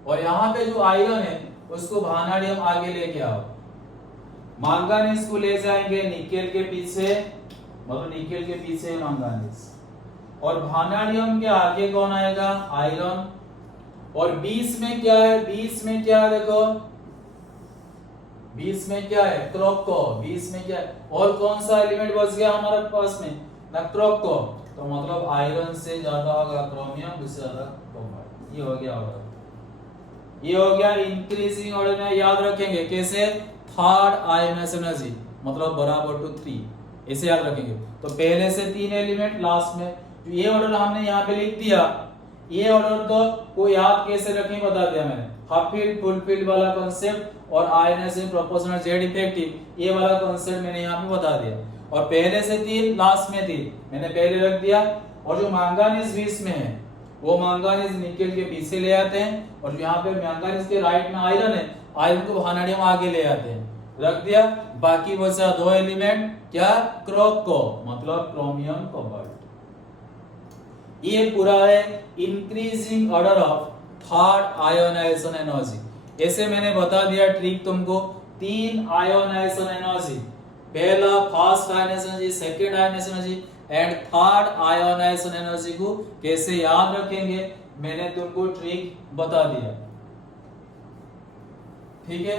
और यहाँ पे जो आयरन है उसको वानाडियम आगे लेके आओ। मैंगानीज को ले जाएंगे निकेल के पीछे, मतलब निकेल के पीछे मैंगानीज, और वानाडियम के आगे कौन आएगा, आयरन। और बीच में क्या है, बीच में क्या है देखो, बीच में क्या है, क्रोको, बीच में क्या है, और कौन सा एलिमेंट बच गया हमारे पास में ना, क्रोको, तो मतलब आयरन से ज्यादा होगा क्रोमियम, उससे ज्यादा कॉपर। ये हो गया ऑर्डर, ये हो गया इंक्रीजिंग ऑर्डर में। याद रखेंगे कैसे, थर्ड आयोनाइजेशन एनर्जी मतलब बराबर टू 3, ऐसे याद रखेंगे। तो पहले से 3 एलिमेंट लास्ट में, तो ये ऑर्डर हमने यहाँ पे लिख दिया। ये ऑर्डर तो को याद कैसे रखें बता दिया मैंने, हाफ फील्ड फुल फील्ड वाला कांसेप्ट और आयोनाइजेशन प्रोपोर्शनल जेड इफेक्टिव ये वाला कांसेप्ट मैंने यहाँ पे बता दिया। और पहले से 3 लास्ट में 3 मैंने पहले रख दिया। और जो मैंगानीज बीच में है वो मैंगानीज निकेल के पीछे ले आते हैं, और यहाँ पे मैंगानीज के राइट में आयरन है, आयरन को वानाडियम आगे ले आते हैं, रख दिया। बाकी बचा 2 एलिमेंट, क्या, क्रोको मतलब क्रोमियम कोबाल्ट। ये पूरा है increasing order of third ionisation energy. ऐसे मैंने बता दिया ट्रिक तुमको, 3 आयोनाइजेशन एनर्जी, पहला first ionisation energy, second ionisation energy and third ionisation energy को कैसे याद रखेंगे मैंने तुमको ट्रिक बता दिया, ठीक है।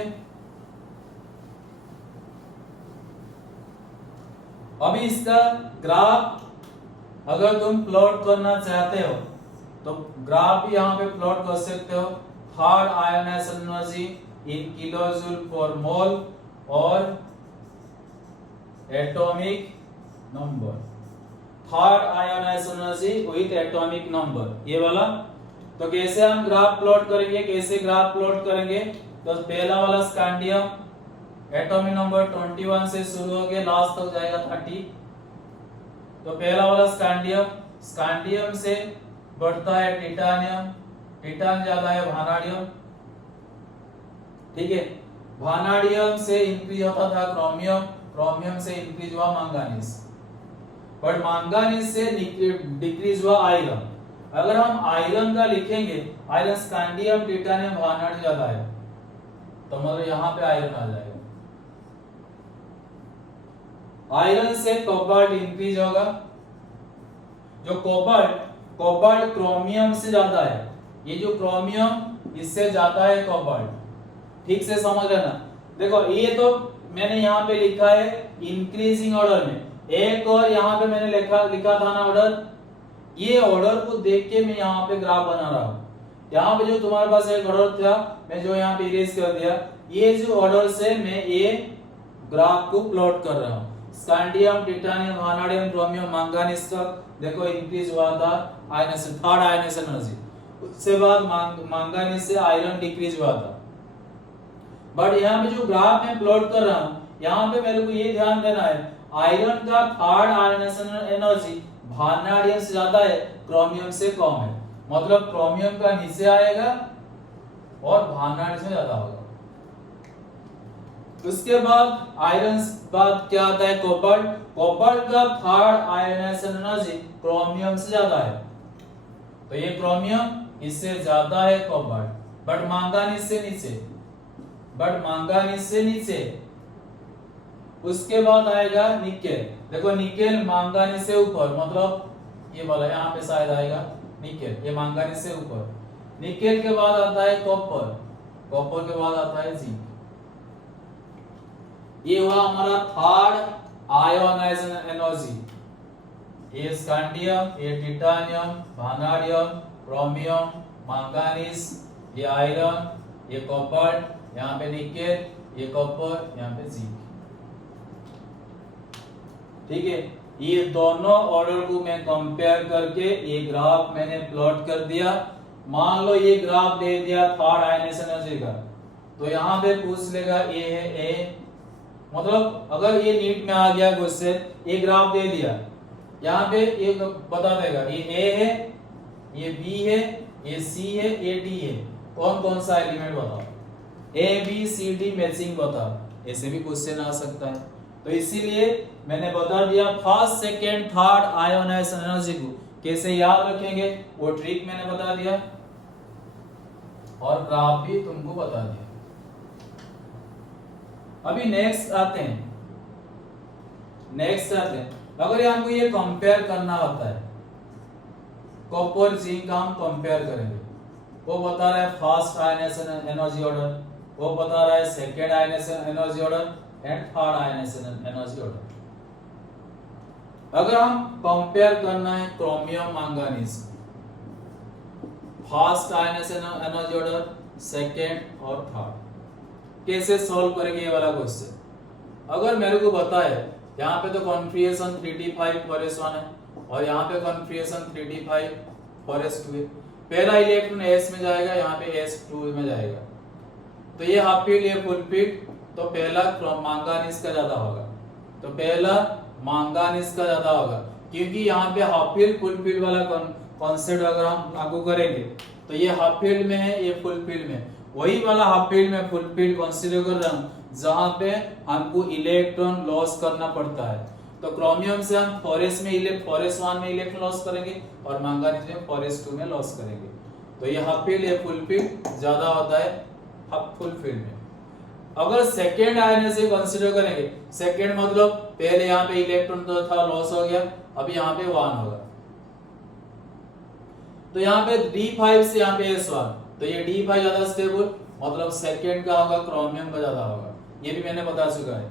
अभी इसका ग्राफ अगर तुम प्लॉट करना चाहते हो तो ग्राफ भी यहाँ पे प्लॉट कर सकते हो। Third ionization energy in kilojoule पर मोल और atomic number, third ionization energy with atomic number, ये वाला। तो कैसे हम ग्राफ प्लॉट करेंगे, कैसे ग्राफ प्लॉट करेंगे, तो पहला वाला स्कैंडियम एटॉमिक नंबर 21 से शुरू होके लास्ट तक जाएगा 30। तो पहला वाला स्कैंडियम, स्कैंडियम से बढ़ता है टिटानियम, टिटान ज्यादा है वानाडियम, ठीक है। वानाडियम से इंक्रीज होता था क्रोमियम, क्रोमियम से इंक्रीज हुआ मैंगानीज, बट मैंगानीज से डिक्रीज हुआ आयरन। अगर हम आयरन का लिखेंगे, आयरन स्कैंडियम टिटानियम वानाडियम ज्यादा है, तो मतलब यहां पे आयरन आ जाएगा। आयरन से कोबाल्ट इंक्रीज होगा, जो कोबाल्ट क्रोमियम से ज्यादा है, ये जो क्रोमियम इससे ज्यादा है कोबाल्ट, ठीक से समझ लेना। देखो ये तो मैंने यहाँ पे लिखा है इंक्रीजिंग ऑर्डर में, एक और यहाँ पे मैंने लिखा था ना ऑर्डर, ये ऑर्डर को देख के मैं यहाँ पे ग्राफ बना रहा हूँ। यहाँ पे जो तुम्हारे पास एक ऑर्डर था मैं जो यहाँ पे इरेज कर दिया, ये जो ऑर्डर से मैं ये ग्राफ को प्लॉट कर रहा हूँ। Scandium, titanium, vanadium, chromium, manganese का देखो इंक्रीज हुआ था आयनाइजेशन, थर्ड आयनाइजेशन एनर्जी। उसके बाद मैंगनीज से आयरन डिक्रीज हुआ था। बट यहाँ पे जो ग्राफ में प्लॉट कर रहा हूँ, यहाँ पे मेरे को ये ध्यान देना है, आयरन का थर्ड आयनाइजेशन एनर्जी वानाडियम से ज्यादा है, क्रोमियम से कम है। मतलब क्रोमियम का नीचे आएगा और वानाडियम से ज्यादा होगा। उसके बाद आयरन बाद क्या आता है, कोबाल्ट। कोबाल्ट का थर्ड आयनाइजेशन एनर्जी क्रोमियम से ज्यादा है, तो ये क्रोमियम इससे ज्यादा है कोबाल्ट, बट मैंगनीज से नीचे, बट मैंगनीज से नीचे। उसके बाद आएगा निकेल। देखो निकेल मैंगनीज से ऊपर, मतलब ये वाला यहाँ पे शायद आएगा निकेल, ये मैंगनीज से ऊपर। निकेल के बाद आता है कॉपर, कॉपर के बाद आता है जिंक। ये हुआ हमारा थर्ड आयोनाइजेशन एनर्जी। ये स्कैंडियम, ये टिटानियम, वानाडियम, क्रोमियम, मैंगनीज, ये आयरन, ये कॉपर, यहाँ पे निकेल, ये कॉपर, यहाँ पे जिंक। ठीक है, ये दोनों ऑर्डर को मैं कंपेयर करके ये ग्राफ मैंने प्लॉट कर दिया। मान लो ये ग्राफ दे दिया थर्ड आयनाइजेशन एनर्जी का, तो यहाँ पे पूछ लेगा ये है ए, मतलब अगर ये नीट में आ गया क्वेश्चन, ये ग्राफ दे दिया, यहाँ पे ये बता देगा ये ए है, ये बी है, ये सी है, ये डी है, कौन कौन सा एलिमेंट बताओ, A B C D matching बताओ। ऐसे भी क्वेश्चन आ सकता है, तो इसीलिए मैंने बता दिया first second third ionization energy को कैसे याद रखेंगे, वो ट्रिक मैंने बता दिया और ग्राफ भी तुमको बता दिया। अभी नेक्स्ट आते हैं, अगर हमको ये कंपेयर करना होता है, कॉपर जिंक का हम कंपेयर करेंगे, वो बता रहा है फर्स्ट आयनाइजेशन एनर्जी ऑर्डर, वो बता रहा है second ionization energy order and third ionization energy order. अगर हम कंपेयर करना है chromium manganese, first ionization energy order, second और थर्ड, कैसे सॉल्व करेंगे ये वाला क्वेश्चन। अगर मेरे को पता है यहाँ पे तो कॉन्फिगरेशन 3d5 4s1 है और यहाँ पे कॉन्फिगरेशन 3d5 4s2 है, पहला इलेक्ट्रॉन s में जाएगा, यहाँ पे s2 में जाएगा, तो ये हाफ फील्ड, ये फुल फील्ड, तो पहला मैंगनीज का ज्यादा होगा, तो पहला मैंगनीज का ज्यादा होगा, क्योंकि यहाँ पे हाफ फील्ड फुल फील्ड वाला कॉन्सेप्ट अगर हम लागू करेंगे तो ये हाफ फील्ड में है, ये फुल फील्ड में, वही वाला हाफ फील्ड में फुल फील्ड कंसीडर कर रहा हूँ जहां पे हमको इलेक्ट्रॉन लॉस करना पड़ता है। तो क्रोमियम से हम फॉरेस वन में इलेक्ट्रॉन लॉस करेंगे और मैंगनीज में फॉरेस 2 में लॉस करेंगे, तो ये हाफ फील्ड या फुल फील्ड ज्यादा होता है हाफ फुल फील्ड में। अगर सेकेंड आयन से कंसीडर करेंगे, सेकेंड मतलब पहले यहाँ पे इलेक्ट्रॉन तो था लॉस हो गया, अभी यहाँ पे 1 होगा, तो यहाँ पे D5 से यहाँ पे S1, तो ये D5 ज्यादा स्टेबल, मतलब सेकेंड का होगा क्रोमियम का ज्यादा होगा, ये भी मैंने बता चुका है।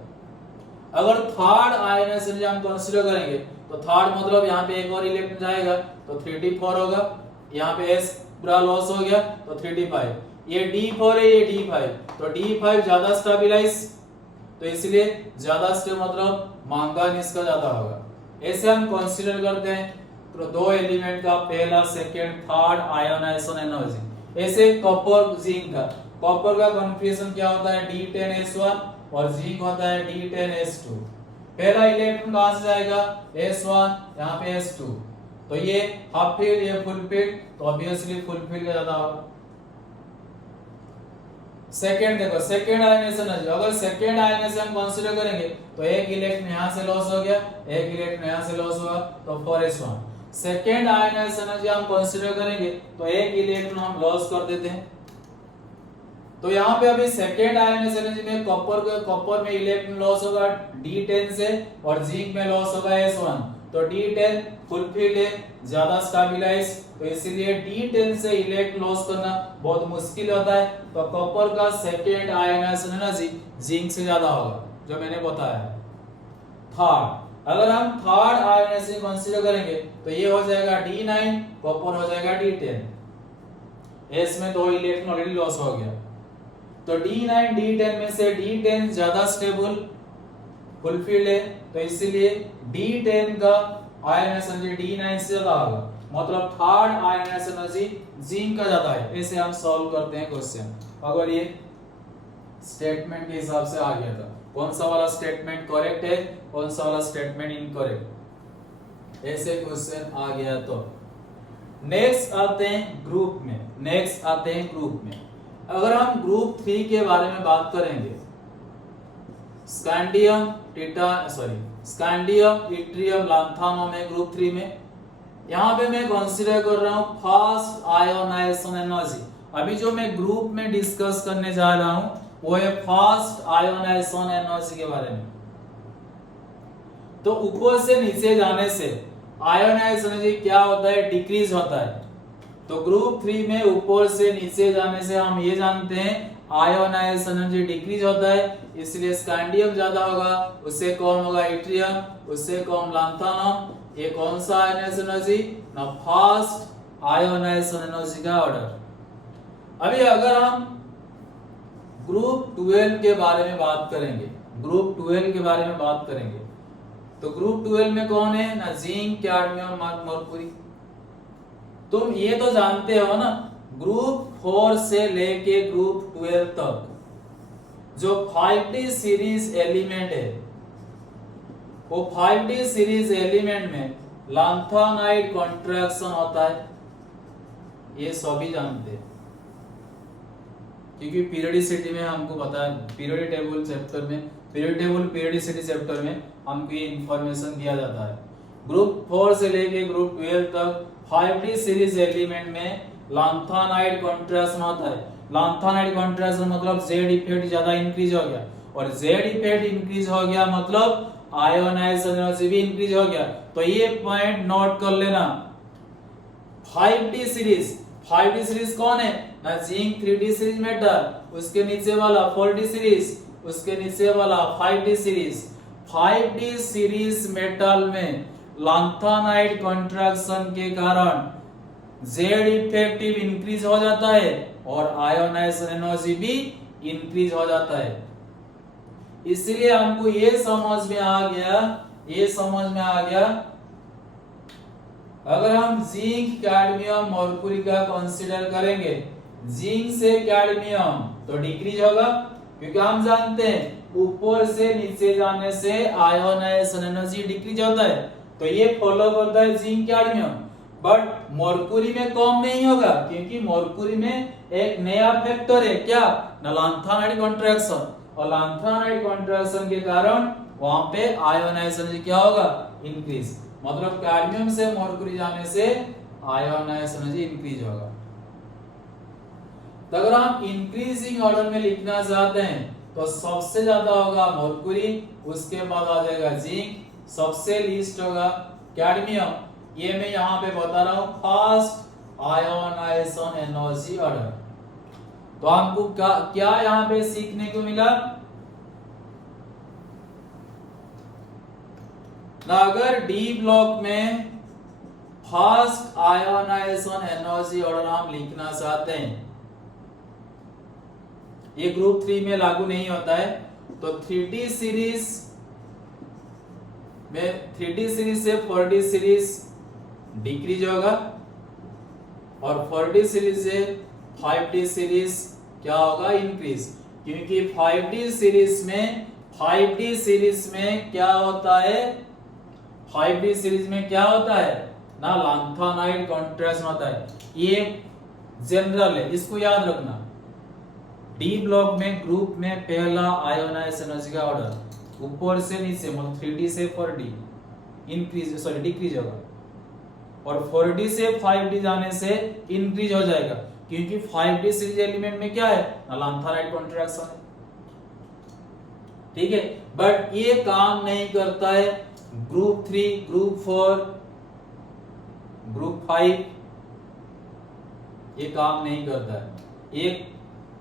अगर थर्ड आयन से हम कंसीडर करेंगे तो थर्ड मतलब यहाँ पे एक और इलेक्ट्रॉन जाएगा तो 3d4 होगा, यहाँ पे S पूरा लॉस हो गया तो 3d5, ये D4 है, ये D5, तो D5 ज्यादा स्टेबलाइज, तो इसलिए ज्यादा स्टेबल मतलब मैंगनीज का ज्यादा होगा। ऐसे हम कंसीडर करते हैं तो दो एलिमेंट का पहला सेकेंड थर्ड आयोनाइजेशन एनर्जी। ऐसे कॉपर जिंक का, कॉपर का कॉन्फिगरेशन क्या होता है D10S1 और जिंक होता है D10S2। पहला इलेक्ट्रॉन कहां से जाएगा S1, यहाँ पे S2, तो ये हाफ फील्ड ये फुल फील्ड, तो ऑब्वियसली फुल फील्ड का ज्यादा होगा। सेकेंड देखो सेकेंड आयनाइजेशन एनर्जी, अगर सेकेंड आयनाइजेशन हम कंसीडर करेंगे तो एक इलेक्ट्रॉन यहां से लॉस हो गया, एक इलेक्ट्रॉन यहां से लॉस हुआ, तो 4s1। सेकेंड आयनाइजेशन एनर्जी हम कंसीडर करेंगे तो एक इलेक्ट्रॉन हम लॉस कर देते हैं, तो यहाँ पे अभी सेकेंड आयनाइजेशन एनर्जी में कॉपर में इलेक्ट्रॉन लॉस होगा D10 से और जिंक में लॉस होगा S1, तो D10 फुल फील्ड है ज्यादा स्टेबलाइज, तो इसीलिए D10 से इलेक्ट्रॉन लॉस करना बहुत मुश्किल होता है, तो कॉपर का सेकेंड आयनाइजेशन एनर्जी जिंक से ज्यादा होगा जो मैंने बताया। थर्ड, अगर हम थर्ड आयनाइजेशन कंसीडर करेंगे तो ये हो जाएगा D9, कॉपर हो जाएगा D10, S में दो इलेक्ट्रॉन ऑलरेडी लॉस हो गया, तो D9 D10 में से D10 ज्यादा स्टेबल, फुलफिल्ड है, तो इसीलिए D10 का आयनाइजेशन एनर्जी D9 से ज्यादा होगा, मतलब थर्ड आयनाइजेशन एनर्जी जिंक का ज्यादा है। ऐसे हम सॉल्व करते हैं क्वेश्चन। अगर ये स्टेटमेंट के हिसाब से आ गया था, कौन सा वाला स्टेटमेंट करेक्ट है, कौन सा वाला स्टेटमेंट इनकरेक्ट, ऐसे क्वेश्चन आ गया तो नेक्स्ट आते हैं ग्रुप में। अगर हम ग्रुप 3 के बारे में बात करेंगे, स्कैंडियम इट्रियम लैंथानम है ग्रुप 3 में। यहाँ पे मैं कंसीडर कर रहा हूँ फास्ट आयोनाइजेशन एनर्जी। अभी जो मैं ग्रुप में डिस्कस करने जा रहा हूँ वो है फास्ट आयोनाइजेशन एनर्जी के बारे में। तो ऊपर से नीचे जाने से आयोनाइजेशन एनर्जी क्या होता है, डिक्रीज होता है। तो ग्रुप 3 में ऊपर से नीचे जाने से हम ये जानते हैं आयोनाइजेशन एनर्जी डिक्रीज होता है, इसलिए स्कैंडियम ज्यादा होगा, उससे कम होगा इट्रियम, उससे कम लैंथानम। ये कौन सा आयोनाइजेशन एनर्जी ना, फास्ट आयोनाइजेशन एनर्जी का ऑर्डर। अभी अगर हम ग्रुप 12 के बारे में बात करेंगे, तो ग्रुप 12 में कौन है ना, जिंक, कैडमियम, मरकुरी। तुम ये तो जानते हो ना, ग्रुप 4 से लेके ग्रुप 12 तक जो 5D सीरीज एलिमेंट है, वो 5D सीरीज एलिमेंट में लैंथानाइड कॉन्ट्रैक्शन होता है, ये सभी जानते हैं क्योंकि पीरियडिसिटी में हमको पता है, पीरियडिसिटी चैप्टर में हमको ये इंफॉर्मेशन दिया जाता है। ग्रुप 4 से लेके ग्रुप 12 तक 5D सीरीज एलिमेंट में लैंथानाइड कॉन्ट्रैक्शन होता है। लैंथानाइड कॉन्ट्रैक्शन मतलब Z इफेक्ट ज्यादा इंक्रीज हो गया, और Z इफेक्ट इंक्रीज हो गया मतलब आयोनाइजेशन एनर्जी भी इंक्रीज हो गया। तो ये पॉइंट नोट कर लेना। 5D सीरीज कौन है ना, जिंक, 3D सीरीज मेटल, उसके नीचे वाला 4D सीरीज, उसके नीचे वाला 5D series. 5D series metal में लैंथानाइड कॉन्ट्रैक्शन के कारण Z इफेक्टिव इंक्रीज हो जाता है और आयोनाइजेशन एनर्जी भी इंक्रीज हो जाता है। इसलिए हमको ये समझ में आ गया अगर हम जिंक, कैडमियम, मरकुरी का कंसीडर करेंगे, जिंक से कैडमियम तो डिक्रीज होगा, क्योंकि हम जानते हैं ऊपर से नीचे जाने से आयोनाइजेशन एनर्जी डिक्रीज होता है, तो ये फॉलो करता है जिंक, कैडमियम। बट मरकुरी में कम नहीं होगा, क्योंकि मरकुरी में एक नया फैक्टर है, क्या ना, लैंथानाइड कॉन्ट्रैक्शन, और लैंथानाइड कॉन्ट्रैक्शन के कारण वहां पे आयोनाइजेशन एनर्जी क्या होगा, इंक्रीज। मतलब कैडमियम से मरकुरी जाने से आयोनाइजेशन एनर्जी इंक्रीज होगा। तो अगर हम इंक्रीजिंग ऑर्डर में लिखना चाहते हैं तो सबसे ज्यादा होगा मरकुरी, उसके बाद आ जाएगा जिंक, सबसे लीस्ट होगा कैडमियम। ये मैं यहाँ पे बता रहा हूँ फास्ट आयोनाइजेशन एनर्जी ऑर्डर। तो हमको क्या यहाँ पे सीखने को मिला ना, अगर डी ब्लॉक में फास्ट आयोनाइजेशन एनर्जी ऑर्डर हम लिखना चाहते हैं, ये ग्रुप 3 में लागू नहीं होता है, तो 3D सीरीज से 4D सीरीज डिक्रीज होगा, और 4D सीरीज से 5D सीरीज क्या होगा, इंक्रीज। क्योंकि 5D सीरीज में क्या होता है, 5D सीरीज में क्या होता है ना, लैंथानाइड कॉन्ट्रैक्शन होता है। ये जनरल है, इसको याद रखना। डी ब्लॉक में ग्रुप में पहला आयोनाइजेशन एनर्जी का ऑर्डर ऊपर से नीचे, मतलब 3D से 4D डिक्रीज होगा, और 4D से 5D जाने से इंक्रीज हो जाएगा, क्योंकि 5D सीरीज एलिमेंट में क्या है ना, लैंथानाइड कॉन्ट्रैक्शन है। ठीक है, बट ये काम नहीं करता है ग्रुप 3, ग्रुप 4, ग्रुप 5, ये काम नहीं करता है ये,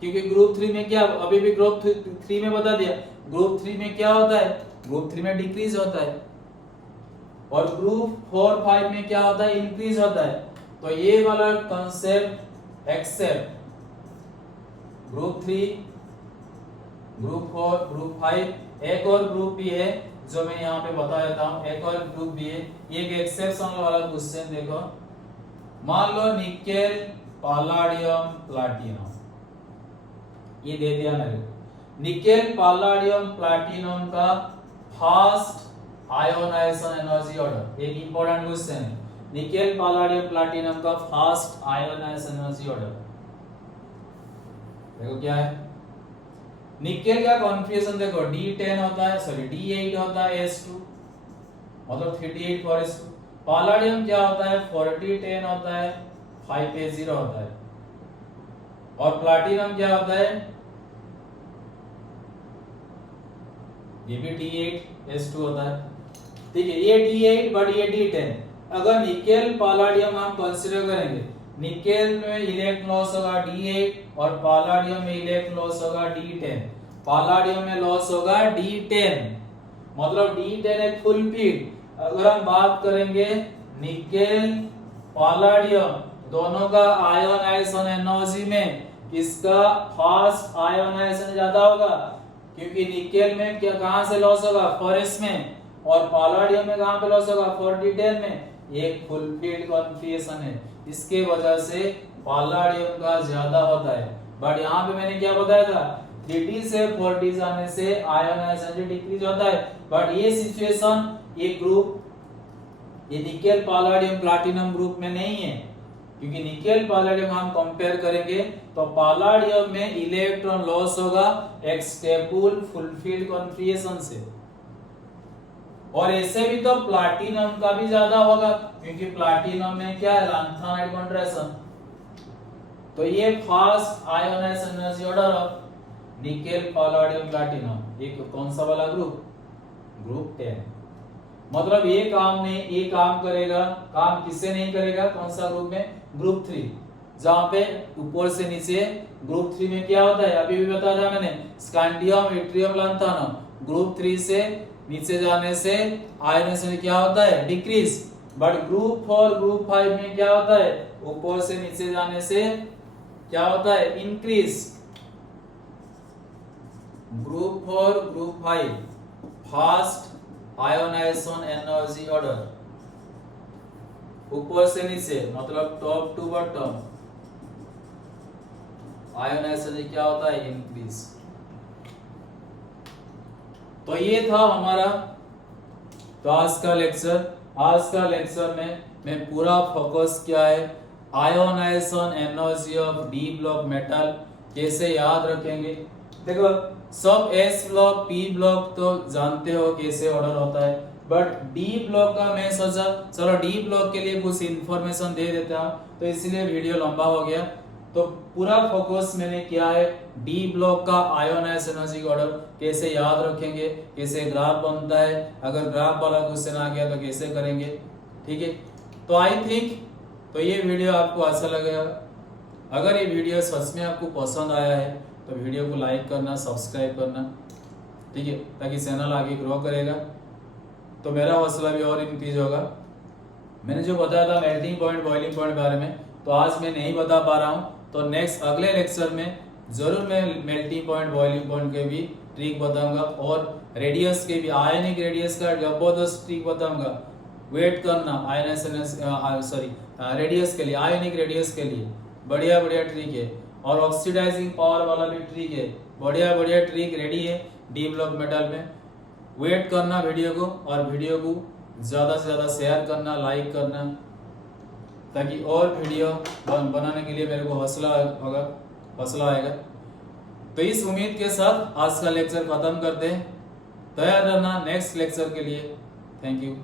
क्योंकि ग्रुप 3 में क्या, अभी भी ग्रुप 3 में बता दिया, ग्रुप 3 में क्या होता है, ग्रुप 3 में डिक्रीज होता है, और ग्रुप 4, 5 में क्या होता है, इंक्रीज होता है। तो ये वाला concept except group 3, group 4 group 5 एक और ग्रुप भी है जो मैं यहाँ पे बता देता हूँ। एक और ग्रुप भी है, ये एक एक्सेप्शनल वाला क्वेश्चन देखो। मान लो निकेल पैलाडियम प्लैटिनम, ये दे दिया मेरे को। निकेल पैलाडियम प्लैटिनम का फास्ट आयोनाइजेशन एनर्जी ऑर्डर, एक इंपॉर्टेंट क्वेश्चन है। निकेल पैलाडियम प्लैटिनम का फास्ट आयोनाइजेशन एनर्जी ऑर्डर देखो क्या है। निकेल का कॉन्फ़िगरेशन देखो, D10 होता है, सॉरी D8 होता है S2, मतलब 38 4S2। पैलाडियम क्या होता है, 4010 होता है, 5A0 होता है। और प्लैटिनम क्या होता है, ये भी D8 S2 होता है। ठीक है, ये D8 बट ये D10। अगर निकेल पैलाडियम हम कंसीडर करेंगे, निकेल में इलेक्ट्रॉन लॉस होगा D8 और पैलाडियम में इलेक्ट्रॉन लॉस होगा D10। पैलाडियम में लॉस होगा D10, मतलब D10 एक फुल फीड। अगर हम बात करेंगे निकेल पैलाडियम दोनों का आयोनाइजेशन एनर्जी में किसका फास्ट आयोनाइजेशन ज्यादा होगा, क्योंकि निकेल में क्या कहां से लॉस होगा, 4s में, और पैलाडियम में कहां पे लॉस होगा, 4010 में। एक फुल फील्ड कॉन्फ़िगरेशन है, इसके वजह से पैलाडियम का ज्यादा होता है। बट यहाँ पे मैंने क्या बताया था, 3D से 4D जाने से आयोनाइजेशन डिक्रीज होता है। बट ये सिचुएशन, ये ग्रुप, ये निकेल पैलाडियम प्लैटिनम ग्रुप में नहीं है, क्योंकि निकेल पैलाडियम हम कंपेयर करेंगे तो पैलाडियम में इलेक्ट्रॉन लॉस होगा एक स्टेबल फुलफिल्ड कॉन्फ़िगरेशन से, और ऐसे भी तो प्लैटिनम का भी ज्यादा होगा, क्योंकि प्लैटिनम में क्या है, लैंथेनाइड कॉन्ट्रैक्शन। तो ये first ionisation energy order of nickel palladium platinum, एक कौन सा वाला ग्रुप, ग्रुप 10। मतलब ये काम नहीं, ये काम करेगा, काम किससे नहीं करेगा, कौन सा ग्रुप में, ग्रुप 3, जहां पे ऊपर से नीचे। ग्रुप 3 में क्या होता है, अभी भी बताया था मैंने, स्कैंडियम इट्रियम लैंथेनम। ग्रुप 3 से नीचे जाने से आयोनाइजेशन क्या होता है, डिक्रीज। बट ग्रुप 4 ग्रुप 5 में क्या होता है, ऊपर से नीचे जाने से क्या होता है, increase. Group 4 group 5 first ionisation energy order, ऊपर से नीचे मतलब टॉप टू बॉटम, आयोनाइजेशन क्या होता है, इंक्रीज। तो ये था हमारा तो आज का लेक्चर। आज का लेक्चर में मैं पूरा फोकस किया है ionisation energy of D block metal कैसे याद रखेंगे। देखो सब एस ब्लॉक पी ब्लॉक तो जानते हो कैसे ऑर्डर होता है, बट डी ब्लॉक का मैं सोचा चलो डी ब्लॉक के लिए कुछ इंफॉर्मेशन दे देता हूँ, तो इसलिए वीडियो लंबा हो गया। तो पूरा फोकस मैंने किया है डी ब्लॉक का आयोनाइजेशन एनर्जी ऑर्डर कैसे याद रखेंगे, कैसे ग्राफ बनता है, अगर ग्राफ वाला क्वेश्चन आ गया तो कैसे करेंगे। ठीक है, तो आई थिंक तो ये वीडियो आपको अच्छा लगेगा। अगर ये वीडियो सच में आपको पसंद आया है तो वीडियो को लाइक करना, सब्सक्राइब करना, ठीक है, ताकि चैनल आगे ग्रो करेगा तो मेरा हौसला भी और इंक्रीज होगा। मैंने जो बताया था मेल्टिंग पॉइंट बॉइलिंग पॉइंट बारे में, तो आज मैं नहीं बता पा रहा हूँ, तो नेक्स्ट अगले लेक्चर में जरूर मैं मेल्टिंग पॉइंट बॉइलिंग पॉइंट के भी ट्रिक बताऊंगा, और रेडियस के भी, आयनिक रेडियस का जबरदस्त ट्रिक बताऊंगा। वेट करना आयनाइजेशन सॉरी रेडियस के लिए, आयनिक रेडियस के लिए बढ़िया बढ़िया ट्रिक है, और ऑक्सीडाइजिंग पावर वाला भी ट्रिक है, बढ़िया बढ़िया ट्रिक रेडी है डी ब्लॉक मेटल में। वेट करना वीडियो को, और वीडियो को ज़्यादा से ज़्यादा शेयर करना, लाइक करना, ताकि और वीडियो बनाने के लिए मेरे को हौसला आएगा। तो इस उम्मीद के साथ आज का लेक्चर खत्म करते हैं। तैयार रहना नेक्स्ट लेक्चर के लिए। Thank you.